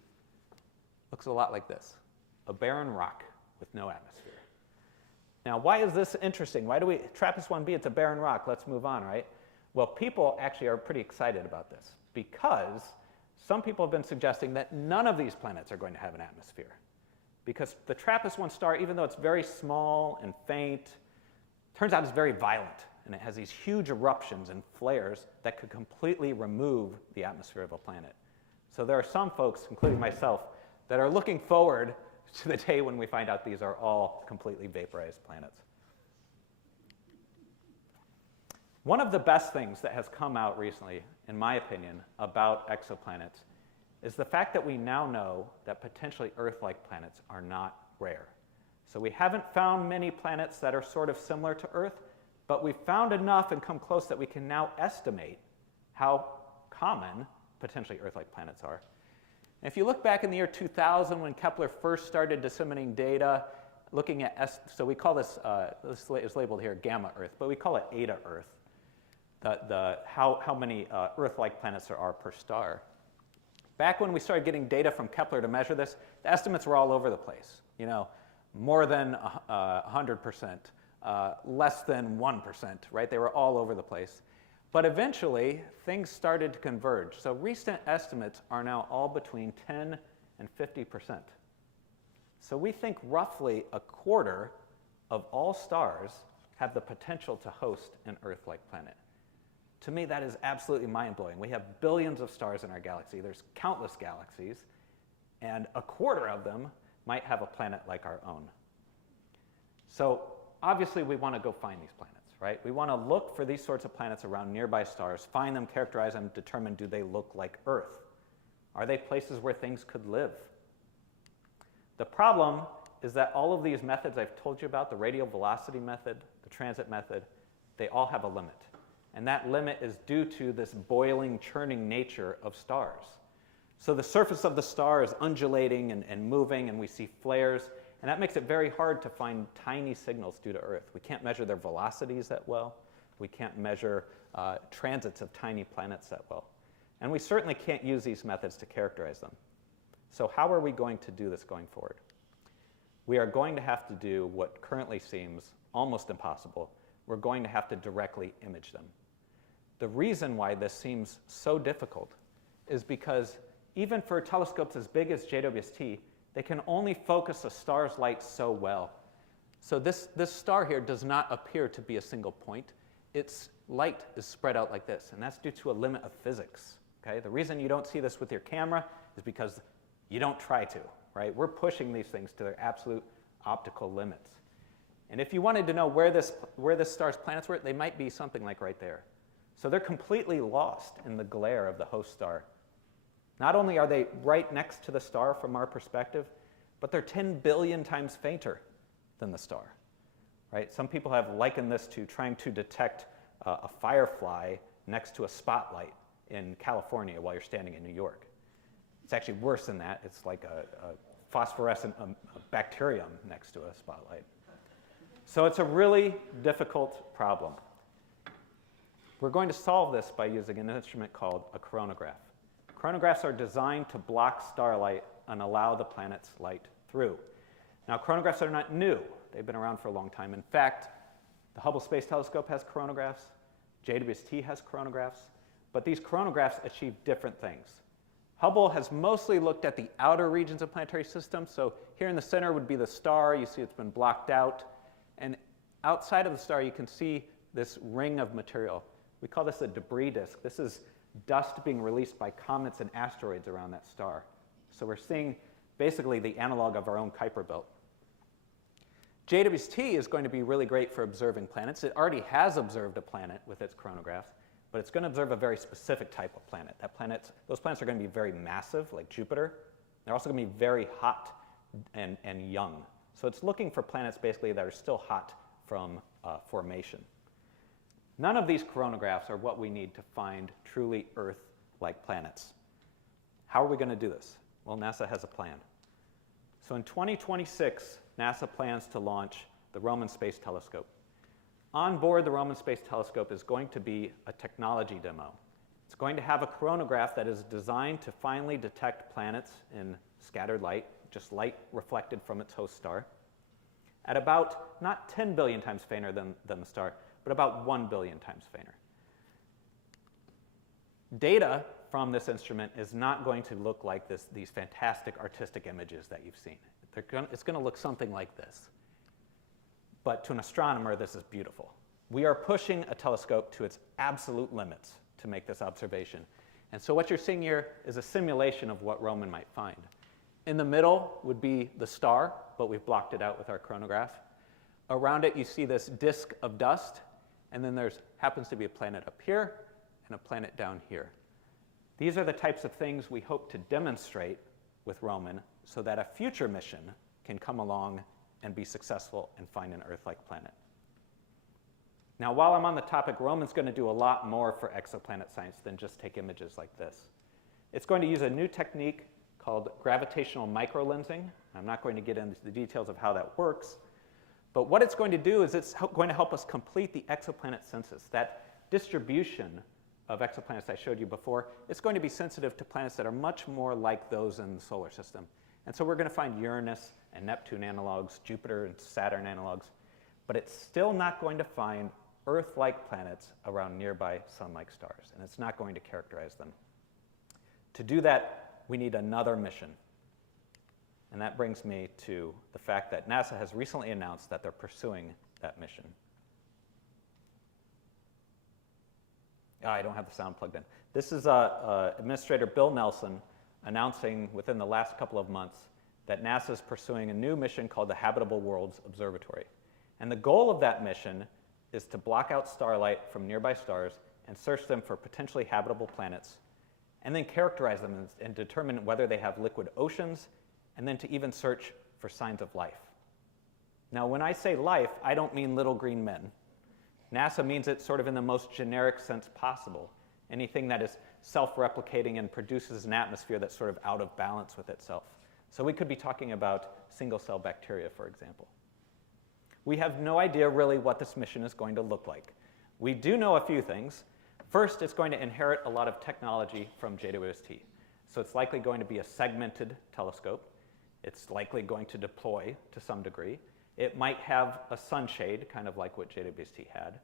looks a lot like this, a barren rock with no atmosphere. Now, why is this interesting? Why do we, TRAPPIST-1b, it's a barren rock. Let's move on, right? Well, people actually are pretty excited about this because some people have been suggesting that none of these planets are going to have an atmosphere. Because the TRAPPIST-1 star, even though it's very small and faint, turns out it's very violent. And it has these huge eruptions and flares that could completely remove the atmosphere of a planet. So there are some folks, including myself, that are looking forward to the day when we find out these are all completely vaporized planets. One of the best things that has come out recently, in my opinion, about exoplanets is the fact that we now know that potentially Earth-like planets are not rare. So we haven't found many planets that are sort of similar to Earth, but we've found enough and come close that we can now estimate how common potentially Earth-like planets are. And if you look back in the year 2000 when Kepler first started disseminating data, looking at, so we call this is labeled here gamma Earth, but we call it eta Earth, how many Earth-like planets there are per star. Back when we started getting data from Kepler to measure this, the estimates were all over the place. More than 100%. Less than 1%, right? They were all over the place. But eventually, things started to converge. So recent estimates are now all between 10 and 50%. So we think roughly a quarter of all stars have the potential to host an Earth-like planet. To me, that is absolutely mind-blowing. We have billions of stars in our galaxy. There's countless galaxies. And a quarter of them might have a planet like our own. So obviously, we want to go find these planets, right? We want to look for these sorts of planets around nearby stars, find them, characterize them, determine do they look like Earth? Are they places where things could live? The problem is that all of these methods I've told you about, the radial velocity method, the transit method, they all have a limit. And that limit is due to this boiling, churning nature of stars. So the surface of the star is undulating and moving, and we see flares. And that makes it very hard to find tiny signals due to Earth. We can't measure their velocities that well. We can't measure transits of tiny planets that well. And we certainly can't use these methods to characterize them. So how are we going to do this going forward? We are going to have to do what currently seems almost impossible. We're going to have to directly image them. The reason why this seems so difficult is because even for telescopes as big as JWST, they can only focus a star's light so well. So this star here does not appear to be a single point. Its light is spread out like this, and that's due to a limit of physics. Okay? The reason you don't see this with your camera is because you don't try to. Right? We're pushing these things to their absolute optical limits. And if you wanted to know where this star's planets were, they might be something like right there. So they're completely lost in the glare of the host star. Not only are they right next to the star from our perspective, but they're 10 billion times fainter than the star. Right? Some people have likened this to trying to detect a firefly next to a spotlight in California while you're standing in New York. It's actually worse than that. It's like a phosphorescent bacterium next to a spotlight. So it's a really difficult problem. We're going to solve this by using an instrument called a coronagraph. Coronagraphs are designed to block starlight and allow the planet's light through. Now, coronagraphs are not new. They've been around for a long time. In fact, the Hubble Space Telescope has coronagraphs. JWST has coronagraphs. But these coronagraphs achieve different things. Hubble has mostly looked at the outer regions of planetary systems. So here in the center would be the star. You see it's been blocked out. And outside of the star, you can see this ring of material. We call this a debris disk. This is dust being released by comets and asteroids around that star. So we're seeing basically the analog of our own Kuiper belt. JWST is going to be really great for observing planets. It already has observed a planet with its coronagraphs, but it's going to observe a very specific type of planet. Those planets are going to be very massive, like Jupiter. They're also going to be very hot and young. So it's looking for planets basically that are still hot from formation. None of these coronagraphs are what we need to find truly Earth-like planets. How are we going to do this? Well, NASA has a plan. So in 2026, NASA plans to launch the Roman Space Telescope. On board the Roman Space Telescope is going to be a technology demo. It's going to have a coronagraph that is designed to finally detect planets in scattered light, just light reflected from its host star, at about not 10 billion times fainter than the star, but about 1 billion times fainter. Data from this instrument is not going to look like these fantastic artistic images that you've seen. It's going to look something like this. But to an astronomer, this is beautiful. We are pushing a telescope to its absolute limits to make this observation. And so what you're seeing here is a simulation of what Roman might find. In the middle would be the star, but we've blocked it out with our coronagraph. Around it, you see this disk of dust, and then there happens to be a planet up here and a planet down here. These are the types of things we hope to demonstrate with Roman so that a future mission can come along and be successful and find an Earth-like planet. Now, while I'm on the topic, Roman's going to do a lot more for exoplanet science than just take images like this. It's going to use a new technique called gravitational microlensing. I'm not going to get into the details of how that works, but what it's going to do is it's going to help us complete the exoplanet census. That distribution of exoplanets I showed you before, it's going to be sensitive to planets that are much more like those in the solar system. And so we're going to find Uranus and Neptune analogs, Jupiter and Saturn analogs, but it's still not going to find Earth-like planets around nearby sun-like stars, and it's not going to characterize them. To do that, we need another mission. And that brings me to the fact that NASA has recently announced that they're pursuing that mission. I don't have the sound plugged in. This is Administrator Bill Nelson announcing within the last couple of months that NASA is pursuing a new mission called the Habitable Worlds Observatory. And the goal of that mission is to block out starlight from nearby stars and search them for potentially habitable planets, and then characterize them and determine whether they have liquid oceans, and then to even search for signs of life. Now, when I say life, I don't mean little green men. NASA means it sort of in the most generic sense possible. Anything that is self-replicating and produces an atmosphere that's sort of out of balance with itself. So we could be talking about single-cell bacteria, for example. We have no idea really what this mission is going to look like. We do know a few things. First, it's going to inherit a lot of technology from JWST. So it's likely going to be a segmented telescope. It's likely going to deploy to some degree. It might have a sunshade, kind of like what JWST had.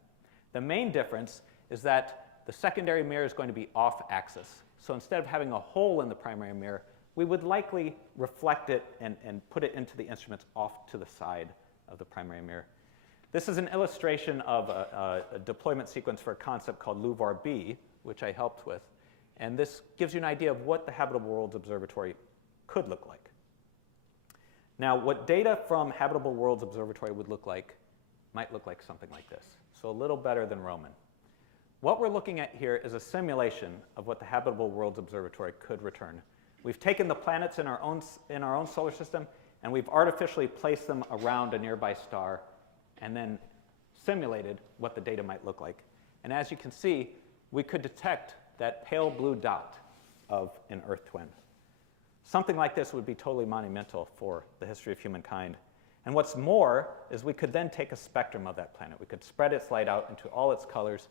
The main difference is that the secondary mirror is going to be off-axis. So instead of having a hole in the primary mirror, we would likely reflect it and put it into the instruments off to the side of the primary mirror. This is an illustration of a deployment sequence for a concept called LUVAR-B, which I helped with. And this gives you an idea of what the Habitable Worlds Observatory could look like. Now, what data from Habitable Worlds Observatory would look like might look like something like this. So a little better than Roman. what we're looking at here is a simulation of what the Habitable Worlds Observatory could return. We've taken the planets in our own solar system, and we've artificially placed them around a nearby star, and then simulated what the data might look like. And as you can see, we could detect that pale blue dot of an Earth twin. Something like this would be totally monumental for the history of humankind. And what's more is we could then take a spectrum of that planet. We could spread its light out into all its colors,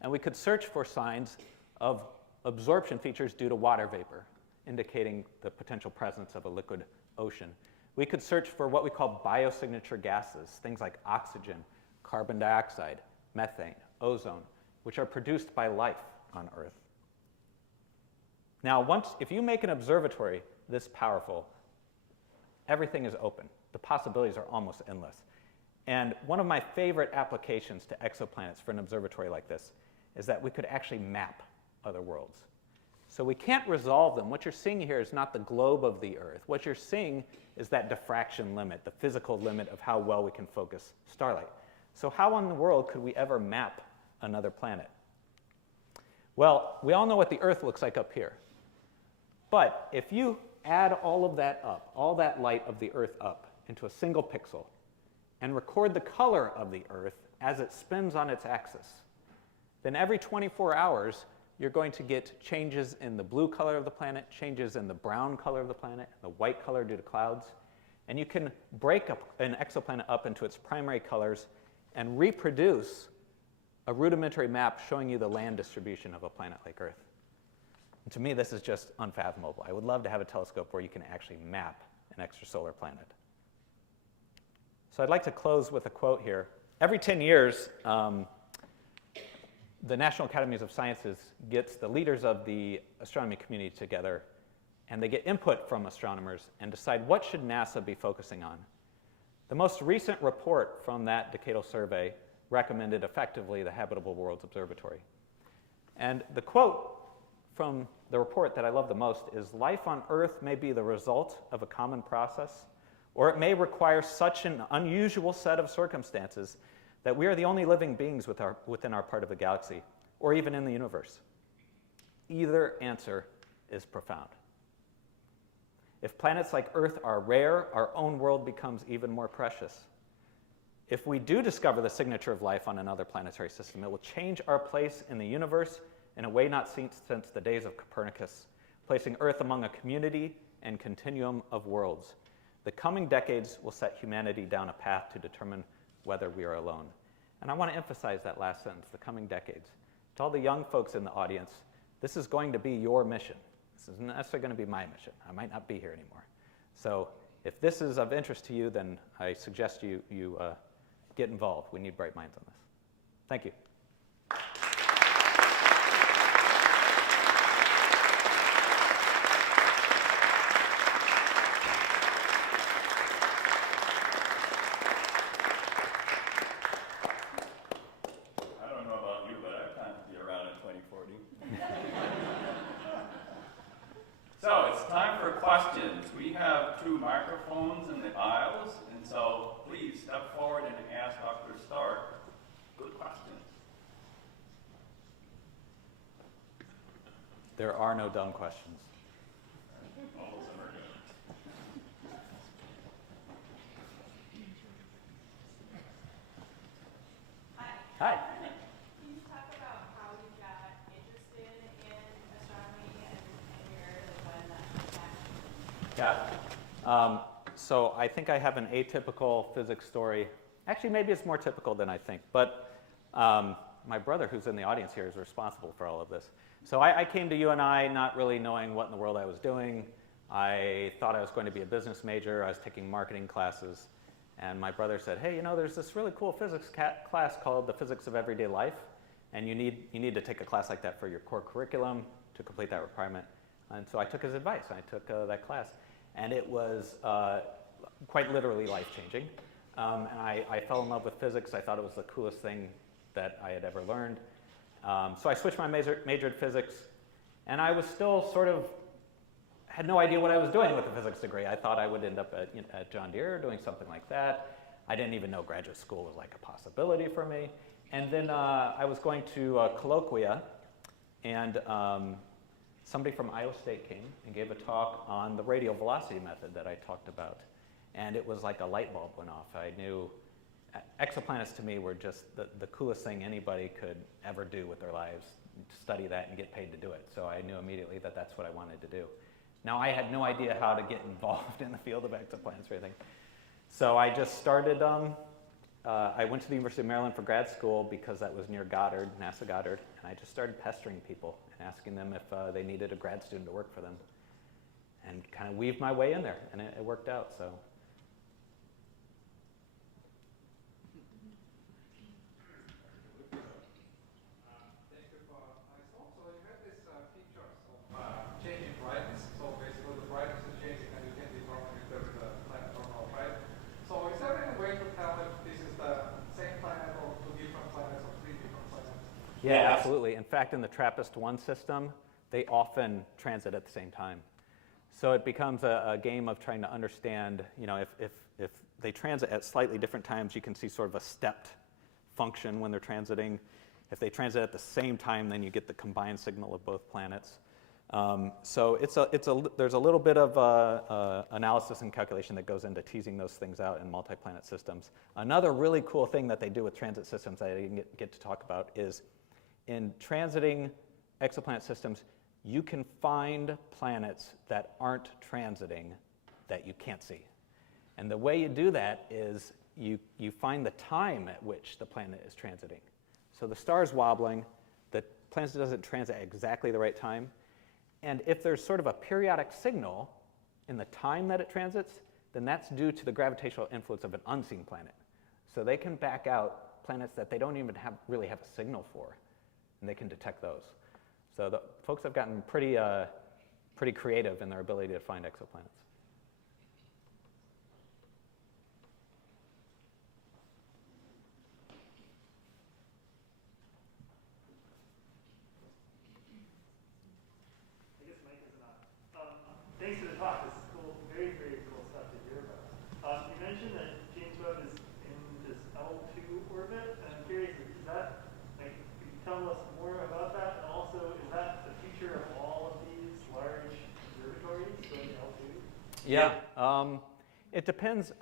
and we could search for signs of absorption features due to water vapor, indicating the potential presence of a liquid ocean. We could search for what we call biosignature gases, things like oxygen, carbon dioxide, methane, ozone, which are produced by life on Earth. Now, if you make an observatory this powerful, everything is open. The possibilities are almost endless. And one of my favorite applications to exoplanets for an observatory like this is that we could actually map other worlds. So we can't resolve them. What you're seeing here is not the globe of the Earth. What you're seeing is that diffraction limit, the physical limit of how well we can focus starlight. So how in the world could we ever map another planet? Well, we all know what the Earth looks like up here. But if you add all of that up, all that light of the Earth up into a single pixel, and record the color of the Earth as it spins on its axis, then every 24 hours, you're going to get changes in the blue color of the planet, changes in the brown color of the planet, the white color due to clouds. And you can break up an exoplanet up into its primary colors and reproduce a rudimentary map showing you the land distribution of a planet like Earth. And to me, this is just unfathomable. I would love to have a telescope where you can actually map an extrasolar planet. So I'd like to close with a quote here. Every 10 years, the National Academies of Sciences gets the leaders of the astronomy community together, and they get input from astronomers and decide what should NASA be focusing on. The most recent report from that decadal survey recommended effectively the Habitable Worlds Observatory. And the quote from the report that I love the most is, "Life on Earth may be the result of a common process, or it may require such an unusual set of circumstances that we are the only living beings within our part of the galaxy, or even in the universe. Either answer is profound. If planets like Earth are rare, our own world becomes even more precious. If we do discover the signature of life on another planetary system, it will change our place in the universe in a way not seen since the days of Copernicus, placing Earth among a community and continuum of worlds. The coming decades will set humanity down a path to determine whether we are alone." And I want to emphasize that last sentence, the coming decades. To all the young folks in the audience, this is going to be your mission. This isn't necessarily going to be my mission. I might not be here anymore. So if this is of interest to you, then I suggest you get involved. We need bright minds on this. Thank you. Microphones in the aisles, and so please step forward and ask Dr. Stark good questions. There are no dumb questions. All of them are good. Hi. Can you talk about how you got interested in astronomy and when that happened? Yeah. So I think I have an atypical physics story. Actually, maybe it's more typical than I think. But my brother, who's in the audience here, is responsible for all of this. So I came to UNI not really knowing what in the world I was doing. I thought I was going to be a business major. I was taking marketing classes. And my brother said, "Hey, you know, there's this really cool physics class called the Physics of Everyday Life. And you need to take a class like that for your core curriculum to complete that requirement." And so I took his advice. I took that class. And it was quite literally life-changing. And I fell in love with physics. I thought it was the coolest thing that I had ever learned. So I switched my major to physics. And I was still had no idea what I was doing with a physics degree. I thought I would end up at John Deere doing something like that. I didn't even know graduate school was like a possibility for me. And then I was going to colloquia, and somebody from Iowa State came and gave a talk on the radial velocity method that I talked about. And it was like a light bulb went off. I knew exoplanets to me were just the coolest thing anybody could ever do with their lives, study that and get paid to do it. So I knew immediately that that's what I wanted to do. Now, I had no idea how to get involved in the field of exoplanets or anything. So I just started, I went to the University of Maryland for grad school because that was near Goddard, NASA Goddard, and I just started pestering people and asking them if they needed a grad student to work for them, and kind of weaved my way in there, and it worked out, so. Yeah, absolutely. In fact, in the TRAPPIST-1 system, they often transit at the same time. So it becomes a game of trying to understand, you know, if they transit at slightly different times, you can see sort of a stepped function when they're transiting. If they transit at the same time, then you get the combined signal of both planets. So there's a little bit of analysis and calculation that goes into teasing those things out in multi-planet systems. Another really cool thing that they do with transit systems that I didn't get to talk about is in transiting exoplanet systems, you can find planets that aren't transiting that you can't see. And the way you do that is you find the time at which the planet is transiting. So the star's wobbling, the planet doesn't transit at exactly the right time, and if there's sort of a periodic signal in the time that it transits, then that's due to the gravitational influence of an unseen planet. So they can back out planets that they don't even really have a signal for, and they can detect those. So the folks have gotten pretty creative in their ability to find exoplanets. I guess Mike is not. Thanks for the talk. This is cool. Very, very cool stuff to hear about. You mentioned that James Webb is in this L2 orbit, and I'm curious, is that, like, could you tell us more about that? And also, is that the future of all of these large observatories going to L2? Yeah, it depends.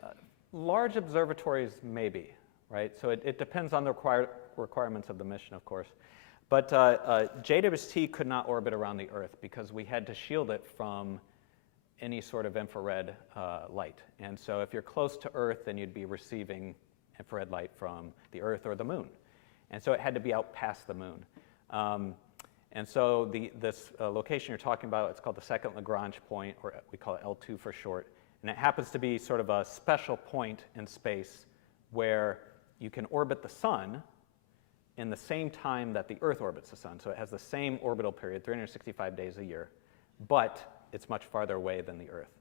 Large observatories, maybe, right? So it depends on the requirements of the mission, of course. But JWST could not orbit around the Earth because we had to shield it from any sort of infrared light. And so if you're close to Earth, then you'd be receiving infrared light from the Earth or the Moon. And so it had to be out past the Moon. And so this location you're talking about, it's called the second Lagrange point, or we call it L2 for short. And it happens to be sort of a special point in space where you can orbit the Sun in the same time that the Earth orbits the Sun. So it has the same orbital period, 365 days a year, but it's much farther away than the Earth.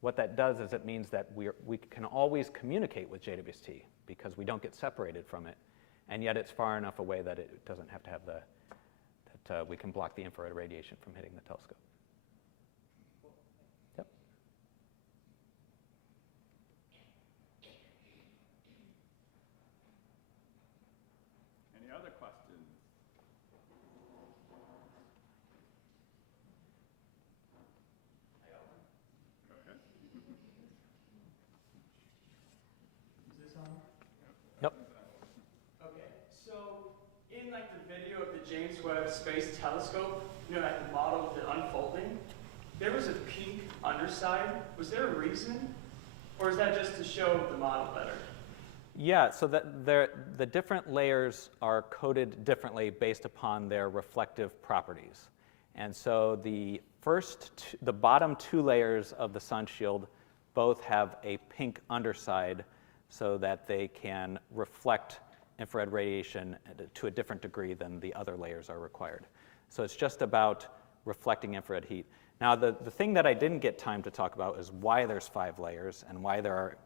What that does is it means that we can always communicate with JWST because we don't get separated from it, and yet it's far enough away that it doesn't have to have that we can block the infrared radiation from hitting the telescope. Yep. Any other questions? Go ahead. Is this on? Yep. Okay, so in like the video of the James Webb Space Telescope, you know, like the model of the unfolding, there was a pink underside. Was there a reason? Or is that just to show the model better? Yeah, so the different layers are coded differently based upon their reflective properties. And so the bottom two layers of the sun shield both have a pink underside so that they can reflect infrared radiation to a different degree than the other layers are required. So it's just about reflecting infrared heat. Now, the thing that I didn't get time to talk about is why there's 5 layers and why there are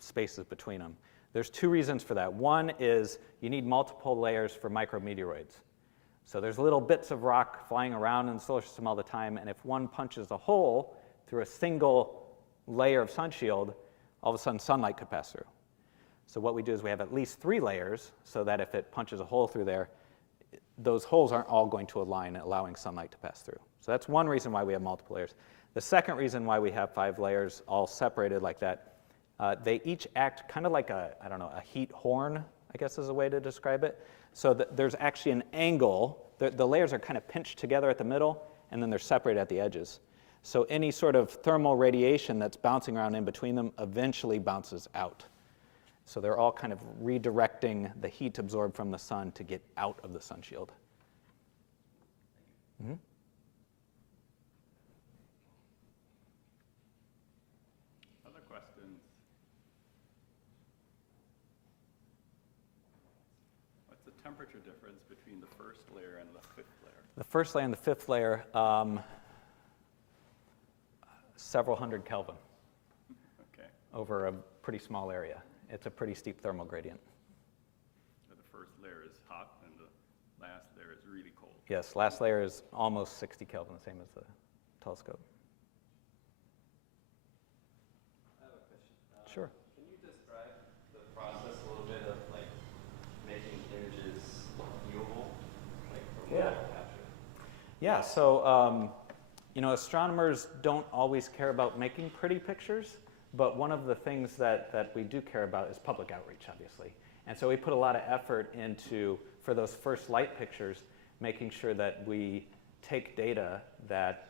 spaces between them. There's 2 reasons for that. One is you need multiple layers for micrometeoroids. So there's little bits of rock flying around in the solar system all the time, and if one punches a hole through a single layer of sun shield, all of a sudden sunlight could pass through. So what we do is we have at least 3 layers so that if it punches a hole through there, those holes aren't all going to align, allowing sunlight to pass through. So that's one reason why we have multiple layers. The second reason why we have 5 layers all separated like that, they each act kind of like a heat horn, I guess is a way to describe it. So that there's actually an angle. The layers are kind of pinched together at the middle, and then they're separated at the edges. So any sort of thermal radiation that's bouncing around in between them eventually bounces out. So they're all kind of redirecting the heat absorbed from the sun to get out of the sun shield. Mm-hmm. Other questions? What's the temperature difference between the first layer and the 5th layer? The first layer and the 5th layer, several hundred Kelvin. Okay. Over a pretty small area. It's a pretty steep thermal gradient. So the first layer is hot and the last layer is really cold. Yes, last layer is almost 60 Kelvin, the same as the telescope. I have a question. Sure. Can you describe the process a little bit of like making images viewable, like from Yeah. model capture? Yeah, so astronomers don't always care about making pretty pictures, but one of the things that we do care about is public outreach, obviously. And so we put a lot of effort into, for those first light pictures, making sure that we take data that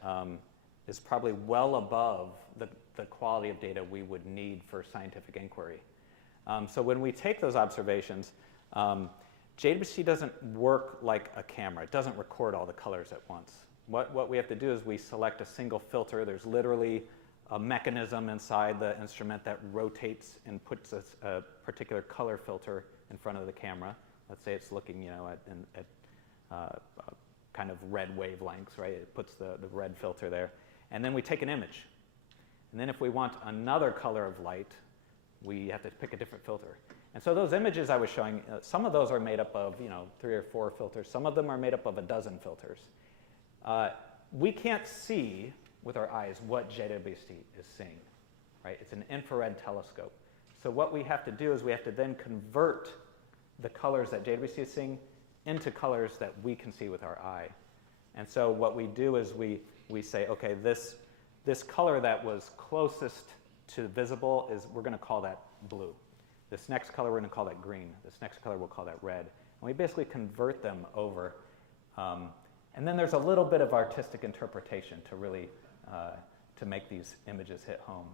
is probably well above the quality of data we would need for scientific inquiry. So when we take those observations, JWST doesn't work like a camera. It doesn't record all the colors at once. What we have to do is we select a single filter. There's literally a mechanism inside the instrument that rotates and puts a particular color filter in front of the camera. Let's say it's looking, at kind of red wavelengths, right? It puts the red filter there. And then we take an image. And then if we want another color of light, we have to pick a different filter. And so those images I was showing, some of those are made up of 3 or 4 filters. Some of them are made up of a dozen filters. We can't see with our eyes what JWST is seeing, right? It's an infrared telescope. So what we have to do is we have to then convert the colors that JWST is seeing into colors that we can see with our eye. And so what we do is we say, okay, this color that was closest to visible we're going to call that blue. This next color we're going to call that green. This next color we'll call that red. And we basically convert them over. And then there's a little bit of artistic interpretation to really to make these images hit home.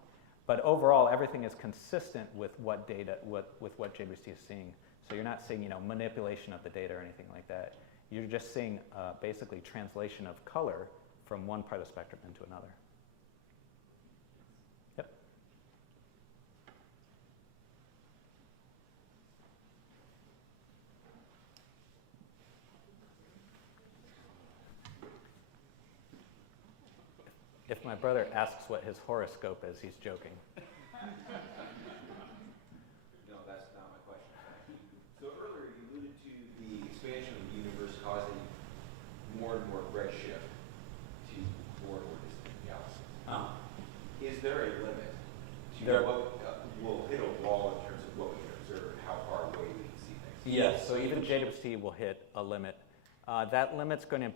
But overall, everything is consistent with what what JWST is seeing. So you're not seeing manipulation of the data or anything like that. You're just seeing basically translation of color from one part of the spectrum into another. Yep. If my brother asks what his horoscope is, he's joking. No, that's not my question. So earlier you alluded to the expansion of the universe causing more and more redshift to more and more distant galaxies. Is there a limit to what will hit a wall in terms of what we can observe and how far away we can see things? Yes, so even JWST will hit a limit. That limit's going to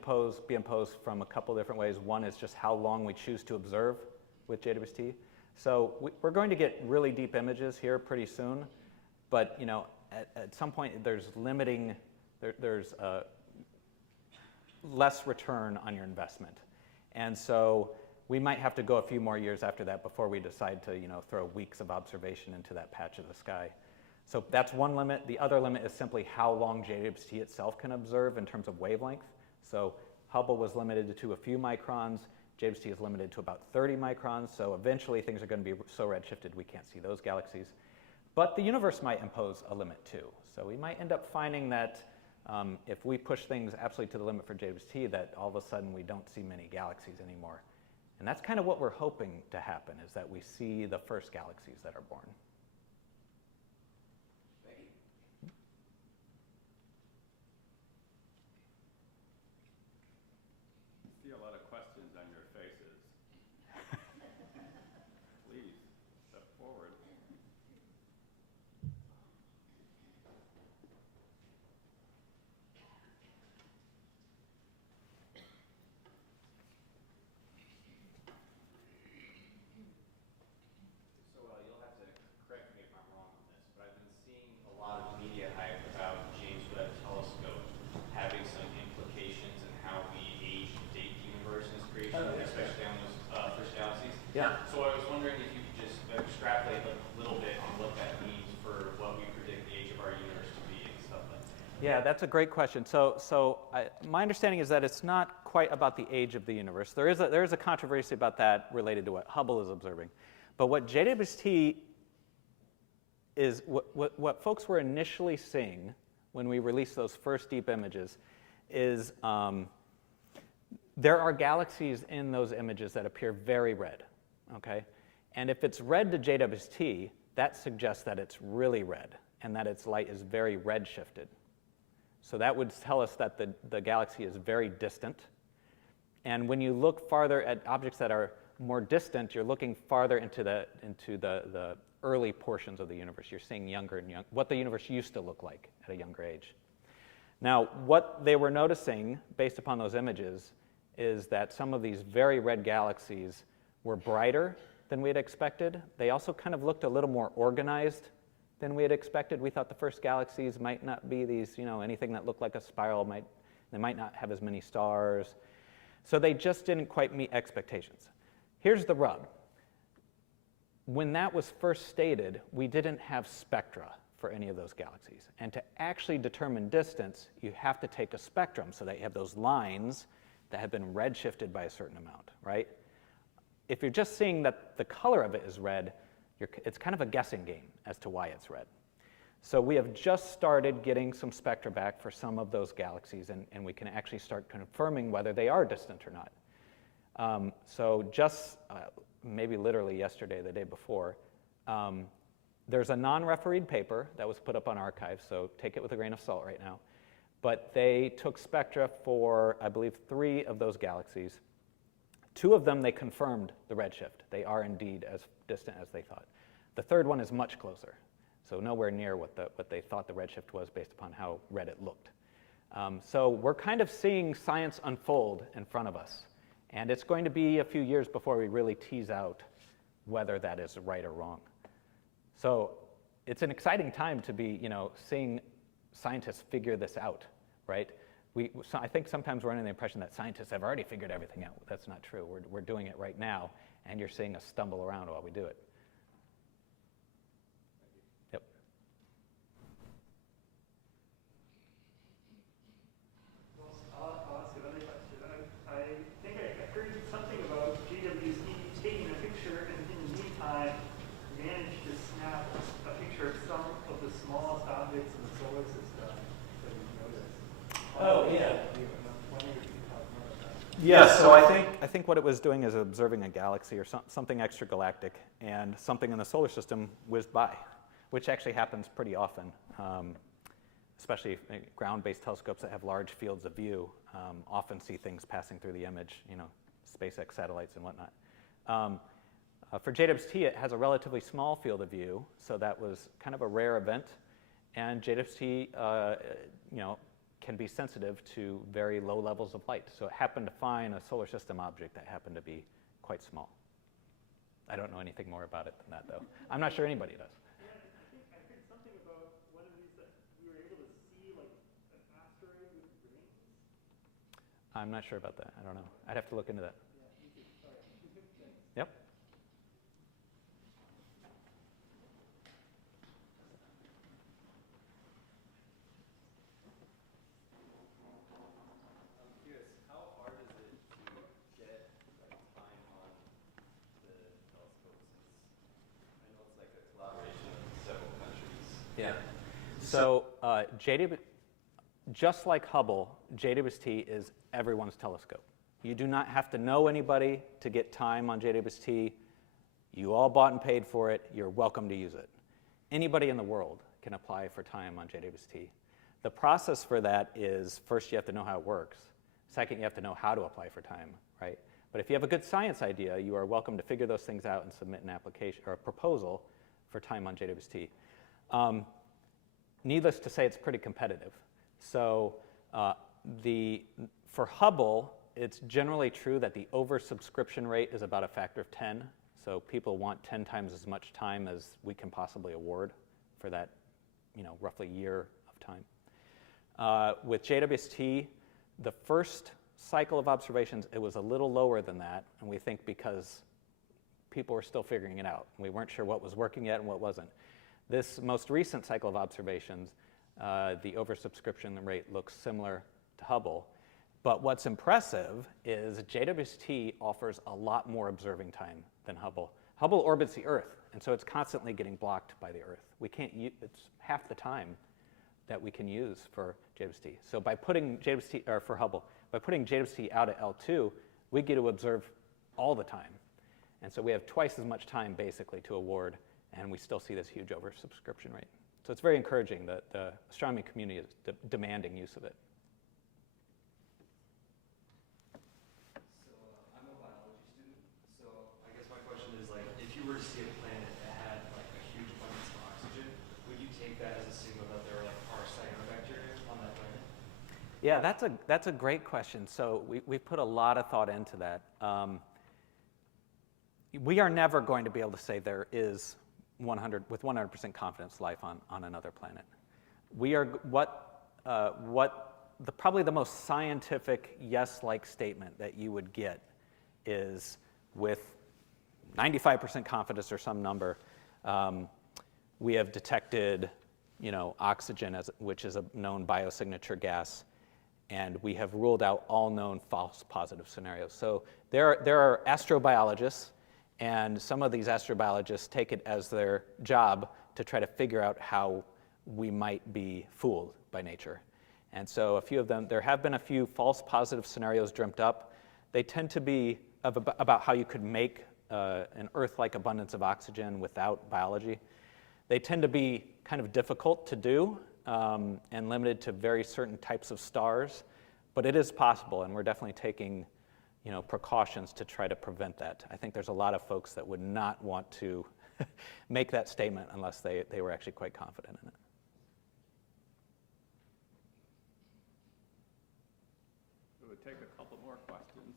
be imposed from a couple different ways. One is just how long we choose to observe with JWST. So we're going to get really deep images here pretty soon, but at some point there's less return on your investment, and so we might have to go a few more years after that before we decide to throw weeks of observation into that patch of the sky. So that's one limit. The other limit is simply how long JWST itself can observe in terms of wavelength. So Hubble was limited to a few microns. JWST is limited to about 30 microns. So eventually things are going to be so redshifted we can't see those galaxies. But the universe might impose a limit too. So we might end up finding that if we push things absolutely to the limit for JWST, that all of a sudden we don't see many galaxies anymore. And that's kind of what we're hoping to happen, is that we see the first galaxies that are born. See a lot of questions on your faces. Please, step forward. Yeah. So I was wondering if you could just extrapolate a little bit on what that means for what we predict the age of our universe to be and stuff like that. Yeah, that's a great question. My understanding is that it's not quite about the age of the universe. There is a controversy about that related to what Hubble is observing. But what JWST is, what folks were initially seeing when we released those first deep images is there are galaxies in those images that appear very red, okay? And if it's red to JWST, that suggests that it's really red and that its light is very red-shifted. So that would tell us that the galaxy is very distant. And when you look farther at objects that are more distant, you're looking farther into the early portions of the universe. You're seeing younger and what the universe used to look like at a younger age. Now, what they were noticing, based upon those images, is that some of these very red galaxies were brighter than we had expected. They also kind of looked a little more organized than we had expected. We thought the first galaxies might not be these, anything that looked like a spiral. They might not have as many stars. So they just didn't quite meet expectations. Here's the rub. When that was first stated, we didn't have spectra for any of those galaxies. And to actually determine distance, you have to take a spectrum so that you have those lines that have been redshifted by a certain amount, right? If you're just seeing that the color of it is red, it's kind of a guessing game as to why it's red. So we have just started getting some spectra back for some of those galaxies, and we can actually start confirming whether they are distant or not. So just maybe literally yesterday, the day before, there's a non-refereed paper that was put up on arXiv, so take it with a grain of salt right now. But they took spectra for, I believe, 3 of those galaxies. 2 of them, they confirmed the redshift. They are indeed as distant as they thought. The third one is much closer, so nowhere near what they thought the redshift was based upon how red it looked. So we're kind of seeing science unfold in front of us. And it's going to be a few years before we really tease out whether that is right or wrong. So it's an exciting time to be, seeing scientists figure this out, right? I think sometimes we're under the impression that scientists have already figured everything out. That's not true. We're doing it right now, and you're seeing us stumble around while we do it. Yep. Well, I'll ask another question. I think I heard something about JWST taking a picture and in the meantime managed to snap a picture of some of the smallest objects in the solar system that we noticed. Oh, yeah. I'm wondering if you could talk more about that. Yeah, so I think what it was doing is observing a galaxy or something extragalactic, and something in the solar system whizzed by, which actually happens pretty often, especially ground-based telescopes that have large fields of view often see things passing through the image, SpaceX satellites and whatnot. For JWST, it has a relatively small field of view, so that was kind of a rare event, and JWST, can be sensitive to very low levels of light. So it happened to find a solar system object that happened to be quite small. I don't know anything more about it than that, though. I'm not sure anybody does. Yeah, I think I heard something about one of these that we were able to see, like an asteroid with rings. I'm not sure about that. I don't know. I'd have to look into that. Yeah, me too. Sorry. Thanks. Yep. I'm curious, how hard is it to get time on the telescope, since I know it's like a collaboration of several countries? Yeah. So just like Hubble, JWST is everyone's telescope. You do not have to know anybody to get time on JWST. You all bought and paid for it. You're welcome to use it. Anybody in the world can apply for time on JWST. The process for that is, first you have to know how it works. Second, you have to know how to apply for time, right? But if you have a good science idea, you are welcome to figure those things out and submit an application or a proposal for time on JWST. Needless to say, it's pretty competitive. So for Hubble, it's generally true that the oversubscription rate is about a factor of 10. So people want 10 times as much time as we can possibly award for that, roughly year of time. With JWST, the first cycle of observations, it was a little lower than that, and we think because people were still figuring it out. We weren't sure what was working yet and what wasn't. This most recent cycle of observations, the oversubscription rate looks similar to Hubble. But what's impressive is JWST offers a lot more observing time than Hubble. Hubble orbits the Earth, and so it's constantly getting blocked by the Earth. We can't it's half the time that we can use for JWST. So by putting JWST, or for Hubble, by putting JWST out at L2, we get to observe all the time. And so we have twice as much time basically to award, and we still see this huge oversubscription rate. So it's very encouraging that the astronomy community is demanding use of it. So I'm a biology student, so I guess my question is, like, if you were to see a planet that had like a huge abundance of oxygen, would you take that as a signal that there are cyanobacteria on that planet? Yeah, that's a great question. So we put a lot of thought into that. We are never going to be able to say there is with 100% confidence life on another planet. We are probably the most scientific yes-like statement that you would get is with 95% confidence or some number. We have detected, oxygen which is a known biosignature gas, and we have ruled out all known false positive scenarios. So there are astrobiologists, and some of these astrobiologists take it as their job to try to figure out how we might be fooled by nature. And so a few of them, there have been a few false positive scenarios dreamt up. They tend to be about how you could make an Earth-like abundance of oxygen without biology. They tend to be kind of difficult to do and limited to very certain types of stars, but it is possible, and we're definitely taking precautions to try to prevent that. I think there's a lot of folks that would not want to make that statement unless they were actually quite confident in it. We would take a couple more questions.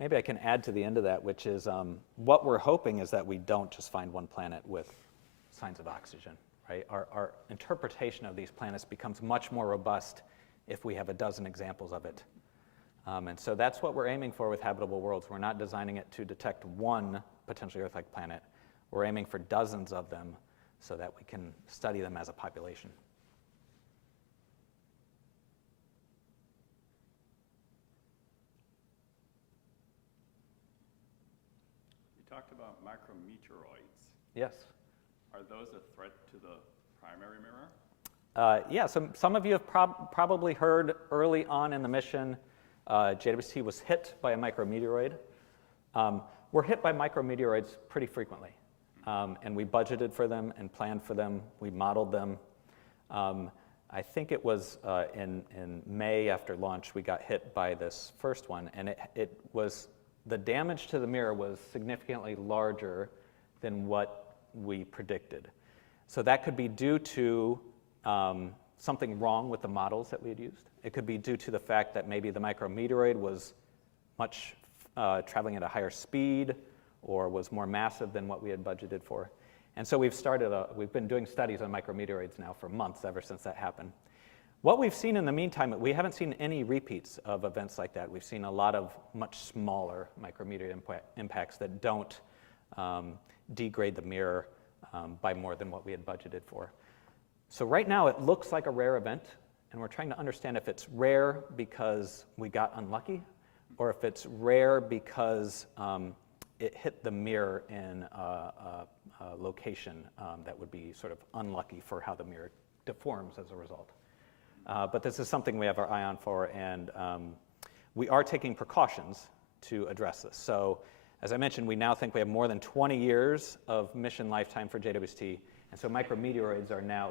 Maybe I can add to the end of that, which is what we're hoping is that we don't just find one planet with signs of oxygen, right? Our interpretation of these planets becomes much more robust if we have a dozen examples of it. And so that's what we're aiming for with Habitable Worlds. We're not designing it to detect one potentially Earth-like planet. We're aiming for dozens of them so that we can study them as a population. You talked about micrometeoroids. Yes. Are those a threat to the primary mirror? Yeah, some of you have probably heard early on in the mission, JWST was hit by a micrometeoroid. We're hit by micrometeoroids pretty frequently, and we budgeted for them and planned for them. We modeled them. I think it was in May after launch we got hit by this first one, and the damage to the mirror was significantly larger than what we predicted. So that could be due to something wrong with the models that we had used. It could be due to the fact that maybe the micrometeoroid was traveling at a higher speed or was more massive than what we had budgeted for. And so we've been doing studies on micrometeoroids now for months ever since that happened. What we've seen in the meantime, we haven't seen any repeats of events like that. We've seen a lot of much smaller micrometeoroid impacts that don't degrade the mirror by more than what we had budgeted for. So right now it looks like a rare event, and we're trying to understand if it's rare because we got unlucky, or if it's rare because it hit the mirror in a location that would be sort of unlucky for how the mirror deforms as a result. But this is something we have our eye on for, and we are taking precautions to address this. So as I mentioned, we now think we have more than 20 years of mission lifetime for JWST, and so micrometeoroids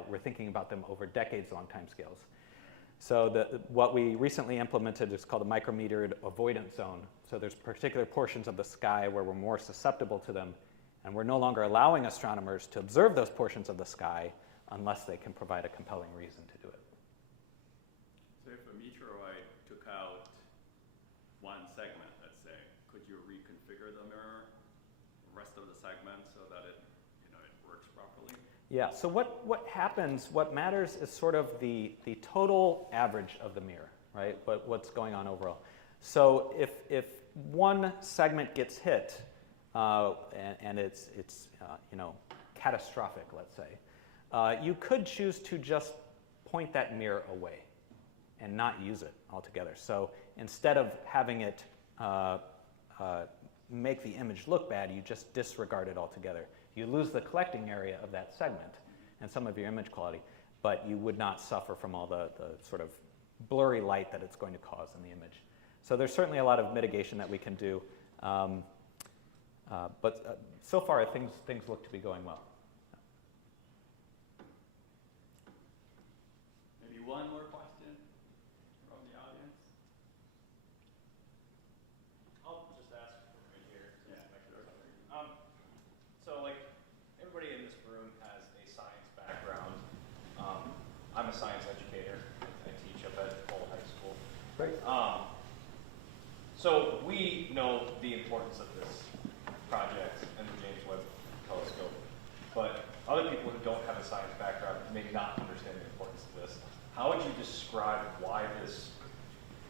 we're thinking about them over decades-long timescales. So what we recently implemented is called a micrometeoroid avoidance zone. So there's particular portions of the sky where we're more susceptible to them, and we're no longer allowing astronomers to observe those portions of the sky unless they can provide a compelling reason to do it. So if a meteoroid took out one segment, let's say, could you reconfigure the mirror, the rest of the segment, so that it works properly? Yeah, so what matters is sort of the total average of the mirror, right? But what's going on overall. So if one segment gets hit, and it's you know, catastrophic, let's say. You could choose to just point that mirror away and not use it altogether. So instead of having it make the image look bad, you just disregard it altogether. You lose the collecting area of that segment and some of your image quality, but you would not suffer from all the sort of blurry light that it's going to cause in the image. So there's certainly a lot of mitigation that we can do, but so far things look to be going well. Maybe one more question from the audience? I'll just ask from right here. Yeah, sure. So like everybody in this room has a science background. I'm a science educator. I teach up at Hubble High School. Great. So we know the importance of this project and the James Webb Telescope, but other people who don't have a science background may not understand the importance of this. How would you describe why this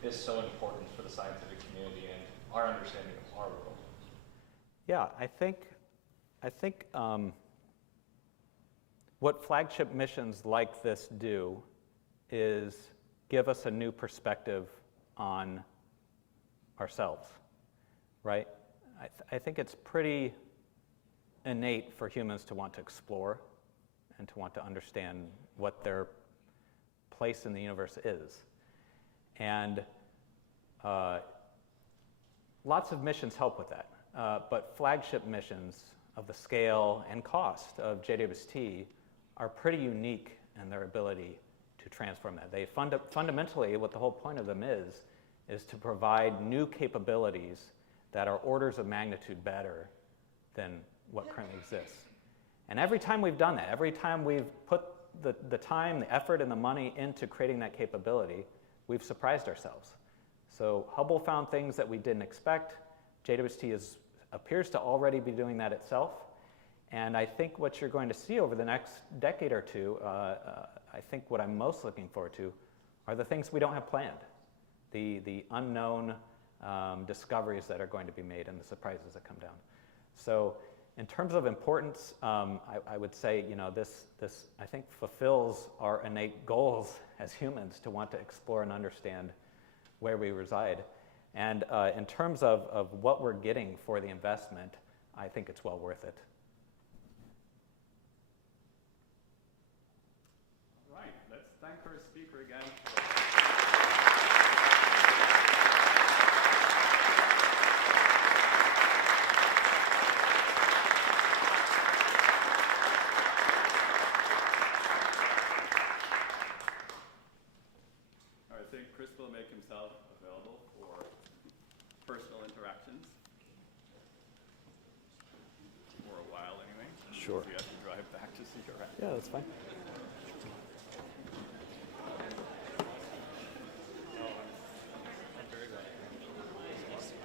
is so important for the scientific community and our understanding of our world? Yeah, I think what flagship missions like this do is give us a new perspective on ourselves, right? I think it's pretty innate for humans to want to explore and to want to understand what their place in the universe is. And lots of missions help with that. But flagship missions of the scale and cost of JWST are pretty unique in their ability to transform that. They fundamentally, what the whole point of them is to provide new capabilities that are orders of magnitude better than what currently exists. And every time we've done that, every time we've put the time, the effort, and the money into creating that capability, we've surprised ourselves. So Hubble found things that we didn't expect. JWST appears to already be doing that itself. And I think what you're going to see over the next decade or two, I think what I'm most looking forward to are the things we don't have planned. The unknown discoveries that are going to be made and the surprises that come down. So in terms of importance, I would say, you know, this I think fulfills our innate goals as humans to want to explore and understand where we reside. And in terms of what we're getting for the investment, I think it's well worth it. All right, let's thank our speaker again. I think Chris will make himself available for personal interactions. For a while, anyway. Sure. So you have to drive back to see your Yeah, that's fine.